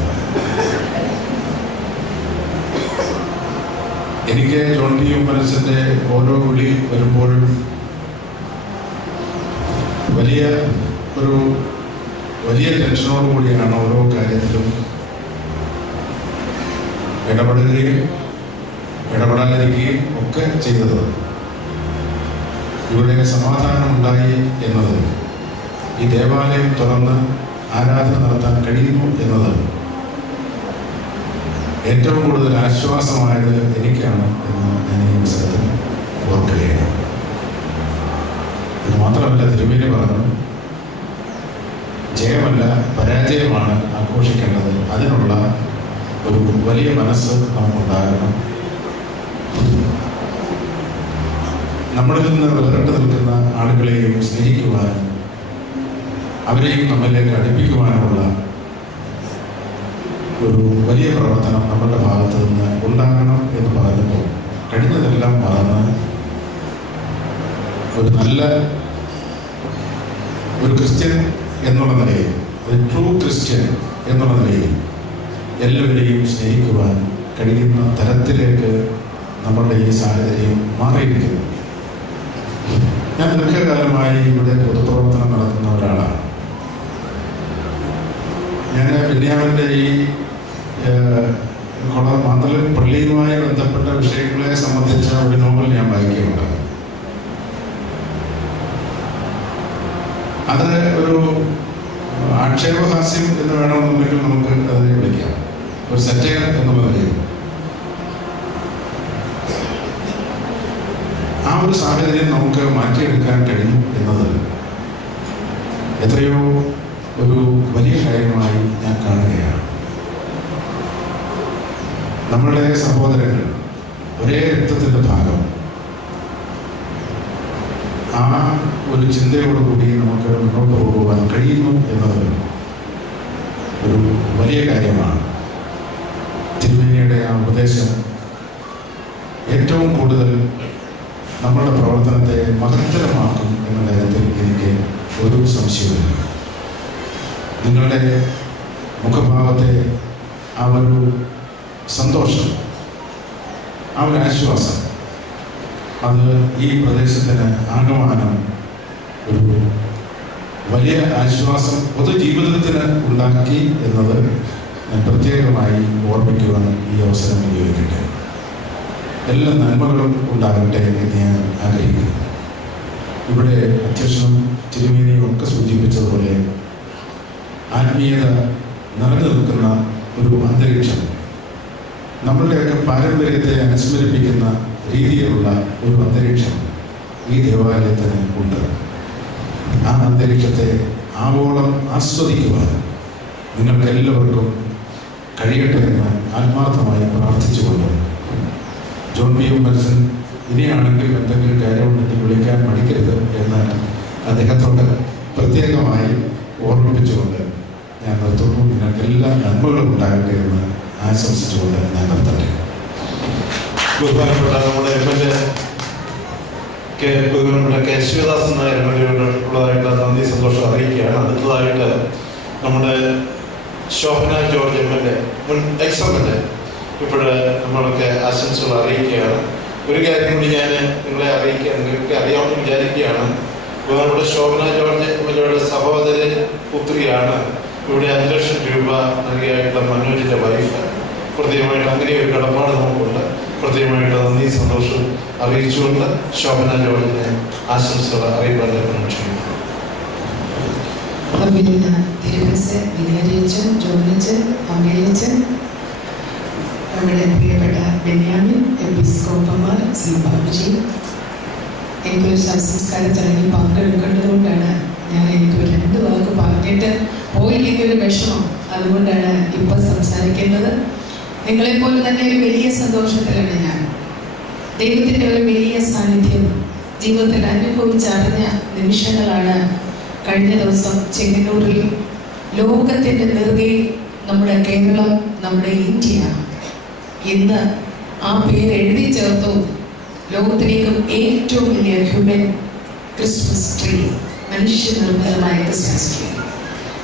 എനിക്ക് ജോൺ പി ഉമ്മനച്ചൻ്റെ ഓരോ വിളി വരുമ്പോഴും വലിയ ടെൻഷനോട് കൂടിയാണ് ഓരോ കാര്യത്തിലും ഇടപെടുകയും ഇടപെടാതിരിക്കുകയും ഒക്കെ ചെയ്തത്. ഇവിടെ സമാധാനം ഉണ്ടായി എന്നത്, ഈ ദേവാലയം തുറന്ന് ആരാധന നടത്താൻ കഴിയുന്നു എന്നത് ഏറ്റവും കൂടുതൽ ആശ്വാസമായത് എനിക്കാണ് എന്ന് ഞാൻ ഈ അവസരത്തിൽ ഓർക്കുകയാണ്. ഇത് മാത്രമല്ല, തിരുമേനി പറഞ്ഞു, ജയമല്ല പരാജയമാണ് ആഘോഷിക്കേണ്ടത്. അതിനുള്ള ഒരു വലിയ മനസ്സ് നമുക്കുണ്ടാകണം. നമ്മളിൽ നിന്ന് വേറിട്ട് നിൽക്കുന്ന ആളുകളെയും സ്നേഹിക്കുവാനും അവരെയും നമ്മളിലേക്ക് അടുപ്പിക്കുവാനുമുള്ള ഒരു വലിയ പ്രവർത്തനം നമ്മളുടെ ഭാഗത്ത് നിന്ന് ഉണ്ടാകണം എന്ന് പറഞ്ഞപ്പോൾ കഴിഞ്ഞതെല്ലാം മറന്ന് ഒരു നല്ല ഒരു ക്രിസ്ത്യൻ എന്നുള്ള നിലയിൽ, ഒരു ട്രൂ ക്രിസ്ത്യൻ എന്നുള്ള നിലയിൽ എല്ലാവരെയും സ്നേഹിക്കുവാൻ കഴിയുന്ന തരത്തിലേക്ക് നമ്മളുടെ ഈ സാഹചര്യം മാറിയിരിക്കുന്നു. ഞാൻ ദീർഘകാലമായി ഇവിടെ പൊതുപ്രവർത്തനം നടത്തുന്ന ഒരാളാണ്. ഞാൻ ബെന്യാമിൻ്റെ ഈ മാന്തള പള്ളിയുമായി ബന്ധപ്പെട്ട വിഷയങ്ങളെ സംബന്ധിച്ച ഒരു നോവൽ ഞാൻ വായിക്കുകയുണ്ടായി. അത് ഒരു ആക്ഷേപഹാസ്യം എന്ന് വേണമെന്നുണ്ടെങ്കിൽ നമുക്ക് അതിനെ വിളിക്കാം, ഒരു സറ്റയർ എന്നുള്ള നിലയിൽ. ആ ഒരു സാഹചര്യം നമുക്ക് മാറ്റിയെടുക്കാൻ കഴിയും എന്നത് എത്രയോ ഒരു വലിയ കാര്യമായി ഞാൻ കാണുകയാണ്. നമ്മളുടെ സഹോദരങ്ങൾ ഒരേ രക്തത്തിൻ്റെ ഭാഗം, ആ ഒരു ചിന്തയോടുകൂടി നമുക്ക് മുന്നോട്ട് പോകുവാൻ കഴിയുന്നു എന്നത് ഒരു വലിയ കാര്യമാണ്. തിരുമേനിയുടെ ആ ഉപദേശം ഏറ്റവും കൂടുതൽ നമ്മളുടെ പ്രവർത്തനത്തെ മഹത്തരമാക്കും എന്ന കാര്യത്തിൽ എനിക്ക് ഒരു സംശയമില്ല. നിങ്ങളുടെ മുഖഭാവത്തെ ആ ഒരു സന്തോഷം, ആ ഒരു ആശ്വാസം, അത് ഈ പ്രദേശത്തിന് ആകമാനം ഒരു വലിയ ആശ്വാസം പൊതുജീവിതത്തിന് ഉണ്ടാക്കി എന്നത് ഞാൻ പ്രത്യേകമായി ഓർമ്മിക്കുവാൻ ഈ അവസരം ഉപയോഗിക്കട്ടെ. എല്ലാ നന്മകളും ഉണ്ടാകട്ടെ എന്ന് ഞാൻ ആഗ്രഹിക്കുന്നു. ഇവിടെ അധ്യക്ഷനും തിരുമേനിയും ഒക്കെ സൂചിപ്പിച്ചതുപോലെ ആത്മീയത നിറഞ്ഞു നിൽക്കുന്ന ഒരു അന്തരീക്ഷം, നമ്മളുടെയൊക്കെ പാരമ്പര്യത്തെ അനുസ്മരിപ്പിക്കുന്ന രീതിയിലുള്ള ഒരു അന്തരീക്ഷം ഈ ദേവാലയത്തിന് ഉണ്ട്. ആ അന്തരീക്ഷത്തെ ആവോളം ആസ്വദിക്കുവാൻ നിങ്ങൾക്കെല്ലാവർക്കും കഴിയട്ടെ എന്ന് ആത്മാർത്ഥമായി പ്രാർത്ഥിച്ചുകൊണ്ട് ജോൺ പി ഉമ്മൻസൻ ഇനിയാണെങ്കിൽ എന്തെങ്കിലും കാര്യമുണ്ടെങ്കിൽ വിളിക്കാൻ മടിക്കരുത് എന്ന് അദ്ദേഹത്തോട് പ്രത്യേകമായി ഓർമ്മിപ്പിച്ചുകൊണ്ട് ഞാൻ നിർത്തുന്നു. നിങ്ങൾക്ക് എല്ലാ നന്മകളും ഉണ്ടാകട്ടെ എന്ന് ആശംസിച്ചുകൊണ്ട് ഞാൻ നിർത്തട്ടെ. ബഹുമാനപ്പെട്ട നമ്മുടെ ബഹുമാനപ്പെട്ട കെ ശിവദാസൻ നായർ ഉള്ളതായിട്ടുള്ള നന്ദി സന്തോഷം അറിയിക്കുകയാണ്. അടുത്തതായിട്ട് നമ്മുടെ ശോഭന ജോർജ് MLA മുൻ എക്സ്-MLA ഇപ്പോഴ് നമ്മളൊക്കെ ആശംസകൾ അറിയിക്കുകയാണ്. ഒരു കാര്യം കൂടി ഞാൻ നിങ്ങളെ അറിയിക്കാൻ നിങ്ങൾക്ക് അറിയാമെന്ന് വിചാരിക്കുകയാണ്. ബഹുമാനപ്പെട്ട ശോഭന ജോർജ് MLAയുടെ സഹോദര പുത്രിയാണ് ഇവിടെ 5 ലക്ഷം രൂപ നൽകിയായിട്ടുള്ള മനോജിൻ്റെ വൈഫ്. പ്രത്യേകമായിട്ട് അങ്ങനെ ഒരു കടപ്പാട് നമുക്കുണ്ട്. പ്രത്യേകമായിട്ട് നന്ദി സന്തോഷം അറിയിച്ചുകൊണ്ട് ശോഭന ജോർജിനെ ആശംസകൾ അറിയിക്കാൻ ക്ഷണിക്കുന്നു. തിരുവനന്തപുരം വിനയച്ചൻ, ജോണിച്ചൻ, അമ്മയച്ചൻ, നമ്മുടെ പ്രിയപ്പെട്ട ബെന്യാമിൻ, എപ്പിസ്കോപ്പമാർ, സി ബാബുജി, എനിക്കൊരു ശവസംസ്കാര ചടങ്ങിൽ പങ്കെടുക്കേണ്ടതുകൊണ്ടാണ് എനിക്ക് 2 വാക്ക് പറഞ്ഞിട്ട് പോയില്ലെങ്കിൽ ഒരു വിഷമം. അതുകൊണ്ടാണ് ഇപ്പം സംസാരിക്കുന്നത്. നിങ്ങളെപ്പോലെ തന്നെ ഒരു വലിയ സന്തോഷത്തിലാണ് ഞാൻ. ദൈവത്തിൻ്റെ ഒരു വലിയ സാന്നിധ്യം ജീവിതത്തിൽ അനുഭവിച്ചറിഞ്ഞ നിമിഷങ്ങളാണ്. കഴിഞ്ഞ ദിവസം ചെങ്ങന്നൂരിൽ ലോകത്തിൻ്റെ നെറുകയിൽ നമ്മുടെ കേരളം, നമ്മുടെ ഇന്ത്യ ഇന്ന് ആ പേര് എഴുതി ചേർത്തു. ലോകത്തിലേക്കും ഏറ്റവും വലിയ ഹ്യൂമൻ ക്രിസ്മസ് ട്രീ, മനുഷ്യനിർമ്മിതമായ ക്രിസ്മസ് ട്രീ.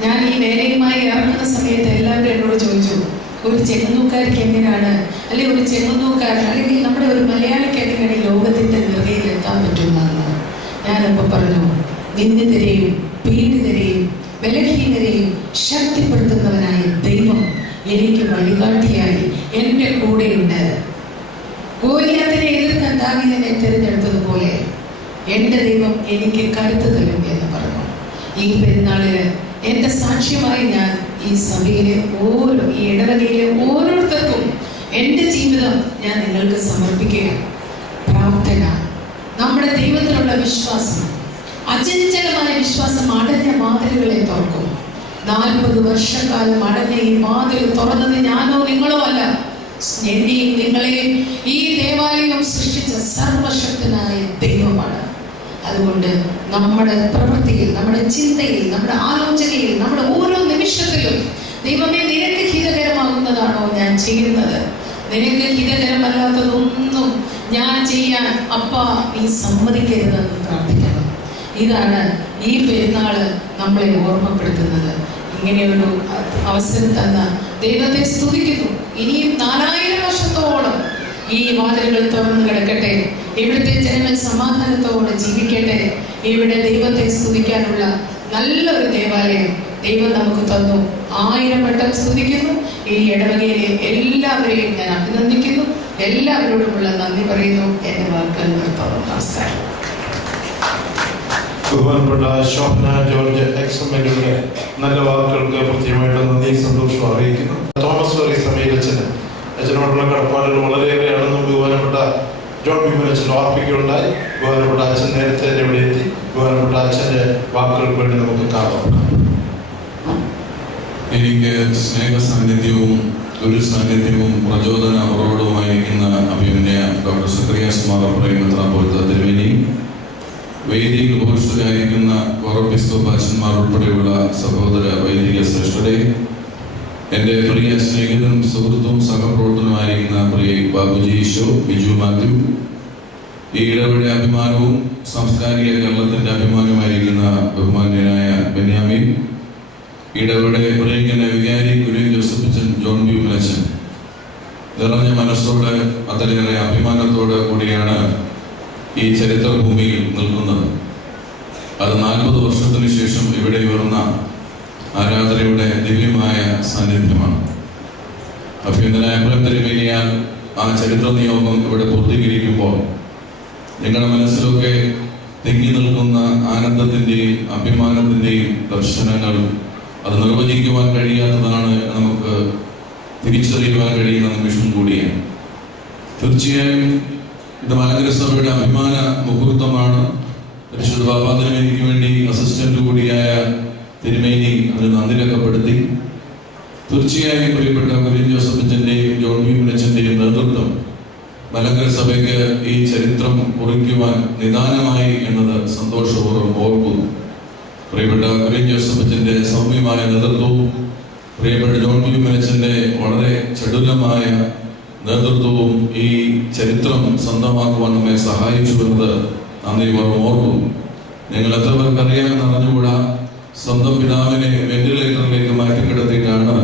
ഞാൻ ഈ വേലയുമായി ഇറങ്ങുന്ന സമയത്ത് എല്ലാവരും എന്നോട് ചോദിച്ചു, ഒരു ചെങ്ങന്നൂക്കാർക്ക് എങ്ങനെയാണ്, അല്ലെങ്കിൽ ഒരു ചെങ്ങന്നൂക്കാരൻ അല്ലെങ്കിൽ നമ്മുടെ ഒരു മലയാളിക്ക് എങ്ങനെയാണ് ഈ ലോകത്തിൻ്റെ നെറുകയിൽ എത്താൻ പറ്റുന്നതെന്ന്. ഞാനപ്പോൾ പറഞ്ഞു, നിന്ദിതരെയും പീഡിതരെയും ബലഹീനരെയും ശക്തിപ്പെടുത്തുന്നവനായ ദൈവം എനിക്ക് വഴികാട്ടിയായി എൻ്റെ കൂടെയുണ്ട്. ഗോലിയാത്തിനെ എതിർക്കാൻ ദാവീദിനെ തിരഞ്ഞെടുത്തതുപോലെ എൻ്റെ ദൈവം എനിക്ക് കരുത്ത് തരും എന്ന് പറഞ്ഞു. ഈ പെരുന്നാളില് എൻ്റെ സാക്ഷ്യമായി ഞാൻ ഈ സഭയിലെ ഈ ഇടവകയിലെ ഓരോരുത്തർക്കും എൻ്റെ ജീവിതം ഞാൻ നിങ്ങൾക്ക് സമർപ്പിക്കുകയാണ്. പ്രാർത്ഥന, നമ്മുടെ ദൈവത്തിലുള്ള വിശ്വാസം, അചഞ്ചലമായ വിശ്വാസം അടഞ്ഞ വാതിലുകളെ തുറക്കും. 40 വർഷക്കാലം അടഞ്ഞ ഈ വാതിൽ തുറന്നത് ഞാനോ നിങ്ങളോ അല്ല, എന്നെയും നിങ്ങളെയും ഈ ദേവാലയം സൃഷ്ടിച്ച സർവശക്തനായ ദൈവമാണ്. അതുകൊണ്ട് നമ്മുടെ പ്രവൃത്തിയിൽ, നമ്മുടെ ചിന്തയിൽ, നമ്മുടെ ആലോചനയിൽ, നമ്മുടെ ഓരോ നിമിഷത്തിലും ദൈവമേ നിനക്ക് ഹിതകരമാകുന്നതാണോ ഞാൻ ചെയ്യുന്നത്, നിനക്ക് ഹിതകരമല്ലാത്തതൊന്നും ഞാൻ ചെയ്യാൻ അപ്പാ നീ സമ്മതിക്കരുതെന്ന് പ്രാർത്ഥിക്കണം. ഇതാണ് ഈ പെരുന്നാള് നമ്മളെ ഓർമ്മപ്പെടുത്തുന്നത്. ഇങ്ങനെയൊരു അവസരം തന്ന ദൈവത്തെ സ്തുതിക്കുന്നു. ഇനിയും 4000 വർഷത്തോളം ഈ വാതിലുകൾ തുറന്നു കിടക്കട്ടെ. ഇവിടുത്തെ ജനങ്ങൾ സമാധാനത്തോടെ ജീവിക്കട്ടെ. ഇവിടെ ദൈവത്തെ സ്തുതിക്കാനുള്ള നല്ലൊരു ദേവാലയം ദൈവം നമുക്ക് തന്നു. 1000 വട്ടം സ്തുതിക്കുന്നു. ഈ ഇടവകയിലെ എല്ലാവരെയും ഞാൻ അഭിനന്ദിക്കുന്നു. എല്ലാവരോടുമുള്ള നന്ദി പറയുന്നു. എൻ്റെ വാക്കുകൾ നിർത്തുന്നു. നമസ്കാരം. ബഹുമാനപ്പെട്ട ശോഭന ജോർജ് എക്സ്-MLAയുടെ നല്ല വാക്കുകൾക്ക് പ്രത്യേകമായിട്ട് നന്ദി സന്തോഷം അറിയിക്കുന്നു. തോമസ് വർഗീസ് സമീപച്ചന് അച്ഛനോടുള്ള കടപ്പാടുകൾ വളരെയേറെയാണെന്നും ബഹുമാനപ്പെട്ട ജോൺ പി ഉമ്മൻസൻ ഓർപ്പിക്കുകയുണ്ടായി. ബഹുമാനപ്പെട്ട അച്ഛൻ നേരത്തെ ഇവിടെ എത്തി. ബഹുമാനപ്പെട്ട അച്ഛൻ്റെ വാക്കുകൾക്ക് വേണ്ടി നമുക്ക് കാത്തിരിക്കാം. എനിക്ക് സ്നേഹ സാന്നിധ്യവും ഒരു സാന്നിധ്യവും പ്രചോദന ഉറവിടവുമായിരിക്കുന്ന അഭിമന്യ ഡോക്ടർ സക്രിയാസ് മാർ മെത്രാപ്പോലീത്ത തിരുമേനി, വേദിയിൽ ഉപവിഷ്ടരായിരിക്കുന്ന കോറപ്പിസ്കോപ്പാച്ചന്മാർ ഉൾപ്പെടെയുള്ള സഹോദര വൈദിക ശ്രേഷ്ഠരെ, എൻ്റെ പ്രിയ സ്നേഹിതനും സുഹൃത്തും സഹപ്രവർത്തനമായിരിക്കുന്ന പ്രിയ ബാബുജി ഈശോ, ബിജു മാത്യു, ഈ ഇടവയുടെ അഭിമാനവും സാംസ്കാരിക കേരളത്തിൻ്റെ അഭിമാനമായിരിക്കുന്ന ബഹുമാന്യനായ ബെന്യാമിൻ, ഇടവയുടെ പ്രിയങ്കന വികാരി കുര്യൻ ജോസഫച്ചൻ ജോൺ പി ഉമ്മൻസൻ, നിറഞ്ഞ മനസ്സോടെ അത്രയേറെ അഭിമാനത്തോടെ കൂടിയാണ് ഈ ചരിത്രഭൂമിയിൽ നിൽക്കുന്നത്. അത് 40 വർഷത്തിന് ശേഷം ഇവിടെ ഉയർന്ന ആരാധനയുടെ ദിവ്യമായ സാന്നിധ്യമാണ്. അഭ്യന്തരായ തിരുമേനിയാൽ ആ ചരിത്ര നിയോഗം ഇവിടെ പൂർത്തീകരിക്കുമ്പോൾ നിങ്ങളുടെ മനസ്സിലൊക്കെ തിങ്ങി നിൽക്കുന്ന ആനന്ദത്തിൻ്റെയും അഭിമാനത്തിൻ്റെയും ദർശനങ്ങൾ അത് നിർവചിക്കുവാൻ കഴിയാത്തതാണ്, നമുക്ക് തിരിച്ചറിയുവാൻ കഴിയുന്ന നിമിഷം കൂടിയാണ്. തീർച്ചയായും ഇത് മലങ്കര സഭയുടെ അഭിമാന മുഹൂർത്തമാണ്. പരിശുദ്ധ ബാബ തിരുമേനിക്ക് വേണ്ടി അസിസ്റ്റന്റ് കൂടിയായ തിരുമേനി അത് നന്ദി രേഖപ്പെടുത്തി. തീർച്ചയായും പ്രിയപ്പെട്ട കുര്യൻ ജോസഫ് അച്ഛൻ്റെയും ജോൺ വി മുനച്ചൻ്റെയും നേതൃത്വം മലങ്കര സഭയ്ക്ക് ഈ ചരിത്രം കുറിക്കുവാൻ നിദാനമായി എന്നത് സന്തോഷപൂർവ്വം ഓർക്കുന്നു. പ്രിയപ്പെട്ട കുര്യൻ ജോസഫ് അച്ഛൻ്റെ സൗമ്യമായ നേതൃത്വവും പ്രിയപ്പെട്ട ജോൺ വി മുനച്ചൻ്റെ വളരെ ചടുലമായ നേതൃത്വവും ഈ ചരിത്രം സ്വന്തമാക്കുവാൻ നമ്മെ സഹായിച്ചു എന്നത് നന്ദിപൂർവ്വം ഓർക്കുന്നു. നിങ്ങൾ എത്ര പേർക്ക് അറിയാമെന്ന് അറിഞ്ഞുകൂടാ, സ്വന്തം പിതാവിനെ വെന്റിലേറ്ററിലേക്ക് മാറ്റിക്കിടത്തിയിട്ടാണ്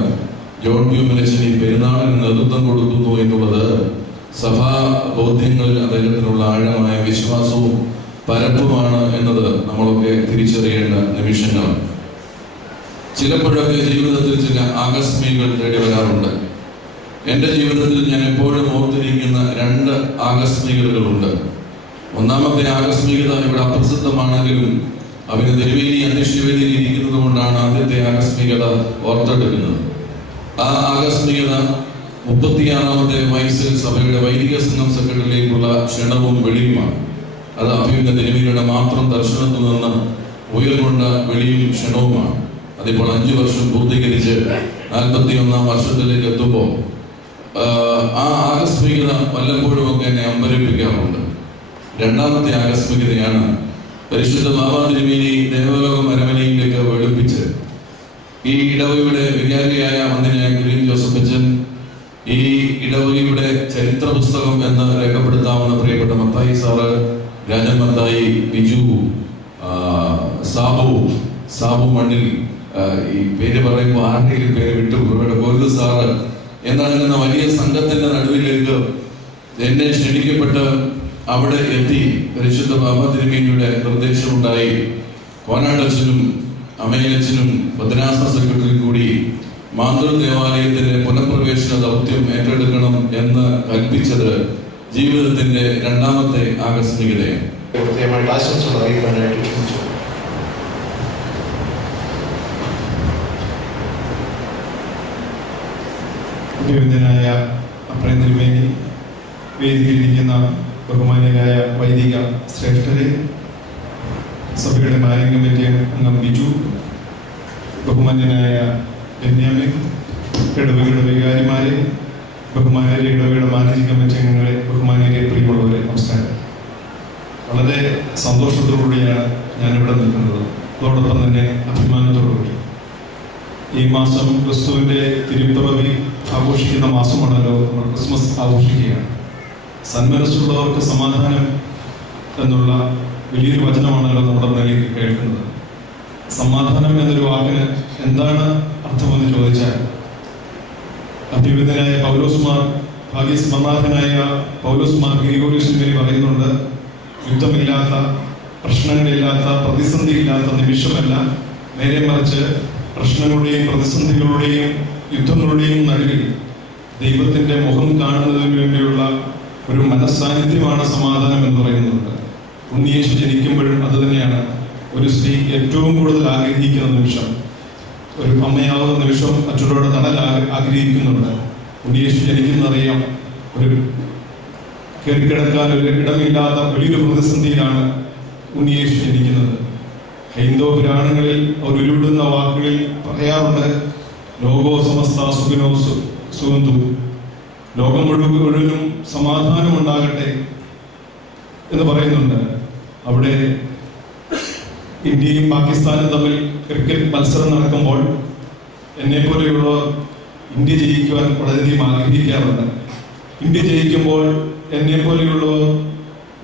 ജോൺ വി മുനച്ചൻ ഈ പെരുന്നാളിന് നേതൃത്വം കൊടുക്കുന്നു എന്നുള്ളത് സഭാ ബോധ്യങ്ങളിൽ അദ്ദേഹത്തിനുള്ള ആഴമായ വിശ്വാസവും പരപ്പുമാണ് എന്നത് നമ്മളൊക്കെ തിരിച്ചറിയേണ്ട നിമിഷങ്ങളാണ്. ചിലപ്പോഴൊക്കെ ജീവിതത്തിൽ ചില ആകസ്മികങ്ങൾ തേടി വരാറുണ്ട്. എൻ്റെ ജീവിതത്തിൽ ഞാൻ എപ്പോഴും ഓർത്തിരിക്കുന്ന 2 ആകസ്മികതകളുണ്ട്. ഒന്നാമത്തെ ആകസ്മികത ഇവിടെ അപ്രസിദ്ധമാണെങ്കിലും അവന് തിരുവേലി അധ്യക്ഷവേദിയിൽ ഇരിക്കുന്നത് കൊണ്ടാണ് ആദ്യത്തെ ആകസ്മികത ഓർത്തെടുക്കുന്നത്. ആ ആകസ്മികത 36ാമത്തെ വയസ്സിൽ സഭയുടെ വൈദിക സംഘം സെക്രട്ടറിയിലേക്കുള്ള ക്ഷണവും വെളിയുമാണ്. അത് അഭിമുഖ തിരുവേലിയുടെ മാത്രം ദർശനത്തിൽ നിന്ന് ഉയർകൊണ്ട വെളിയും ക്ഷണവുമാണ്. അതിപ്പോൾ 5 വർഷം പൂർത്തീകരിച്ച് 41ാം വർഷത്തിലേക്ക് എത്തുമ്പോൾ ആ ആകസ്മികത വല്ലപ്പോഴും ഒക്കെ എന്നെ അമ്പരപ്പിക്കാറുണ്ട്. 2ാമത്തെ ആകസ്മികതയാണ് പരിശുദ്ധ ബാബാ തിരുമേനി ദേവലോകം അരമനയിലേക്ക് വെളുപ്പിച്ച് ഈ ഇടവകയുടെ വികാരിയായ വന്ദനായ കുര്യൻ ജോസഫ് അച്ഛൻ ഈ ഇടവകയുടെ ചരിത്ര പുസ്തകം എന്ന് രേഖപ്പെടുത്താവുന്ന പ്രിയപ്പെട്ട മത്തായി സാറ്, രാജൻ മത്തായി, ബിജു, സാബു മണ്ണിൽ, ഈ പേര് പറയുമ്പോൾ ആരുടെയും പേര് വിട്ടു, ഇവിടെ ഗോവിന്ദ സാറ് എന്നടങ്ങുന്ന വലിയ സംഘത്തിന്റെ നടുവിലേക്ക് എന്നെ ക്ഷണിക്കപ്പെട്ട് അവിടെ എത്തി പരിശുദ്ധ ബാബാ തിരുമേനിയുടെ നിർദ്ദേശമുണ്ടായി കോനാട്ടച്ഛനും അമേലച്ഛനും ഭദ്രാസന സെക്രട്ടറി കൂടി മാതൃ ദേവാലയത്തിന്റെ പുനഃപ്രവേശന ദൗത്യം ഏറ്റെടുക്കണം എന്ന് കൽപ്പിച്ചത് ജീവിതത്തിന്റെ 2ാമത്തെ ആകസ്മികതയാണ്. പ്രത്യേകമായിട്ട് ആശംസകൾ അറിയിക്കാനായിട്ട് ക്ഷണിച്ചു. അഭിവന്ദനായ അപ്രയം തിരുമേനി, വേദിയിലിരിക്കുന്ന ബഹുമാന്യരായ വൈദിക ശ്രേഷ്ഠരെ, സഭയുടെ മാനേജിംഗ് കമ്മിറ്റി അംഗം ബിജു, ബഹുമാന്യനായ ബെന്യാമിൻ, ഇടവകയുടെ വികാരിമാരെ, ബഹുമാന്യരെ ഇടവകയുടെ മാനേജിംഗ് കമ്മിറ്റി അംഗങ്ങളെ, ബഹുമാന്യരെ, പ്രിയമുള്ളവരെ, നമസ്കാരം. വളരെ സന്തോഷത്തോടുകൂടിയാണ് ഞാനിവിടെ നിൽക്കുന്നത്. അതോടൊപ്പം തന്നെ അഭിമാനത്തോടുകൂടി. ഈ മാസം ക്രിസ്തുവിൻ്റെ തിരുപ്പിറവി ആഘോഷിക്കുന്ന മാസമാണല്ലോ. നമ്മൾ ക്രിസ്മസ് ആഘോഷിക്കുകയാണ്. സന്മനസ്സുള്ളവർക്ക് സമാധാനം എന്നുള്ള വലിയൊരു വചനമാണല്ലോ നമ്മുടെ മുന്നിലേക്ക് കേൾക്കുന്നത്. സമാധാനം എന്നൊരു വാക്കിന് എന്താണ് അർത്ഥമെന്ന് ചോദിച്ചാൽ, അഭിവന്ദനായ പൗലോസ്മാർ, ഭാഗ്യസ്മരണാഥനായ പൗലോസ്മാർ ഗ്രിഗോറിയോസിന് പറയുന്നുണ്ട്, യുദ്ധമില്ലാത്ത, പ്രശ്നങ്ങളില്ലാത്ത, പ്രതിസന്ധിയില്ലാത്ത നിമിഷമല്ല, നേരെ മറിച്ച് പ്രശ്നങ്ങളുടെയും പ്രതിസന്ധികളുടെയും യുദ്ധങ്ങളുടെയും നടുവിൽ ദൈവത്തിൻ്റെ മുഖം കാണുന്നതിന് വേണ്ടിയുള്ള ഒരു മനസ്സാന്നിധ്യമാണ് സമാധാനം എന്ന് പറയുന്നുണ്ട്. ഉണ്ണിയേശു ജനിക്കുമ്പോഴും അത് തന്നെയാണ് ഒരു സ്ത്രീ ഏറ്റവും കൂടുതൽ ആഗ്രഹിക്കുന്ന നിമിഷം. ഒരു അമ്മയാവുന്ന നിമിഷം മറ്റുള്ളവരുടെ തണൽ ആഗ്രഹിക്കുന്നുണ്ട്. ഉണ്ണിയേശു ജനിക്കുന്നറിയാം, ഒരു കയറിക്കിടക്കാൻ ഒരു ഇടമില്ലാത്ത വലിയൊരു പ്രതിസന്ധിയിലാണ് ഉണ്ണിയേശു ജനിക്കുന്നത്. ഹൈന്ദവ പുരാണങ്ങളിൽ അവർ ഉരുവിടുന്ന വാക്കുകളിൽ പറയാറുണ്ട്, ലോകോ സമസ്ത സുഖിനോ സുഗന്ധു, ലോകം മുഴുവനും സമാധാനം ഉണ്ടാകട്ടെ എന്ന് പറയുന്നുണ്ട്. അവിടെ ഇന്ത്യയും പാകിസ്ഥാനും തമ്മിൽ ക്രിക്കറ്റ് മത്സരം നടക്കുമ്പോൾ എന്നെ പോലെയുള്ളവർ ഇന്ത്യ ജയിക്കുവാൻ വളരെയധികം ആഗ്രഹിക്കാറുണ്ട്. ഇന്ത്യ ജയിക്കുമ്പോൾ എന്നെ പോലെയുള്ളവർ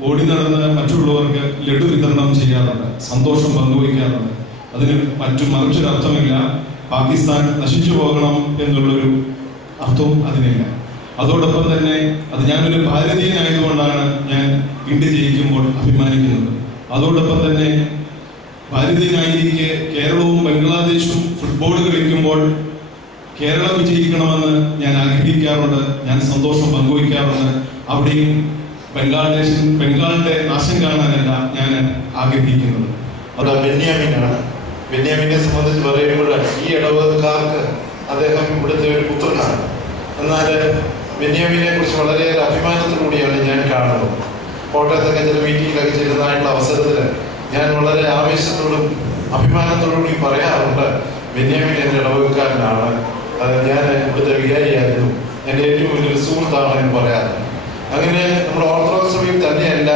ഓടി നടന്ന് മറ്റുള്ളവർക്ക് ലഡു വിതരണം ചെയ്യാറുണ്ട്, സന്തോഷം പങ്കുവയ്ക്കാറുണ്ട്. അതിന് മറിച്ചൊരർത്ഥമില്ല, പാകിസ്ഥാൻ നശിച്ചു പോകണം എന്നുള്ളൊരു അർത്ഥവും അതിനില്ല. അതോടൊപ്പം തന്നെ അത് ഞാനൊരു ഭാരതീയനായതുകൊണ്ടാണ് ഞാൻ ഇന്ത്യ ജയിക്കുമ്പോൾ അഭിമാനിക്കുന്നത്. അതോടൊപ്പം തന്നെ ഭാരതീയനായിരിക്കെ കേരളവും ബംഗ്ലാദേശും ഫുട്ബോൾ കളിക്കുമ്പോൾ കേരളം വിജയിക്കണമെന്ന് ഞാൻ ആഗ്രഹിക്കാറുണ്ട്, ഞാൻ സന്തോഷം പങ്കുവയ്ക്കാറുണ്ട്. അവിടെയും ബംഗാളിന്റെ നാശം കാണാനല്ല ഞാൻ ആഗ്രഹിക്കുന്നത്. അവിടെ ബെന്യാമിനാണ്. ബെന്യാമിനെ സംബന്ധിച്ച് പറയുമ്പോൾ ഈ ഇടവകക്കാർക്ക് അദ്ദേഹം ഇവിടുത്തെ ഒരു പുത്രനാണ്. എന്നാൽ ബെന്യാമിനെ കുറിച്ച് വളരെയേറെ അഭിമാനത്തോടുകൂടിയാണ് ഞാൻ കാണുന്നത്. കോട്ടയത്തൊക്കെ ചില മീറ്റിങ്ങിലൊക്കെ ചെല്ലുന്നതായിട്ടുള്ള അവസരത്തിൽ ഞാൻ വളരെ ആവേശത്തോടും അഭിമാനത്തോടുകൂടി പറയാറുണ്ട്, ബെന്യാമിൻ എൻ്റെ ഇടവകക്കാരനാണ്, ഞാൻ ഇവിടുത്തെ വികാരിയായിരുന്നു, എൻ്റെ ഏറ്റവും വലിയൊരു സുഹൃത്താണ് എന്ന് പറയാറുണ്ട്. അങ്ങനെ നമ്മുടെ ഓർത്തഡോക്സ് സഭയിൽ തന്നെയല്ല,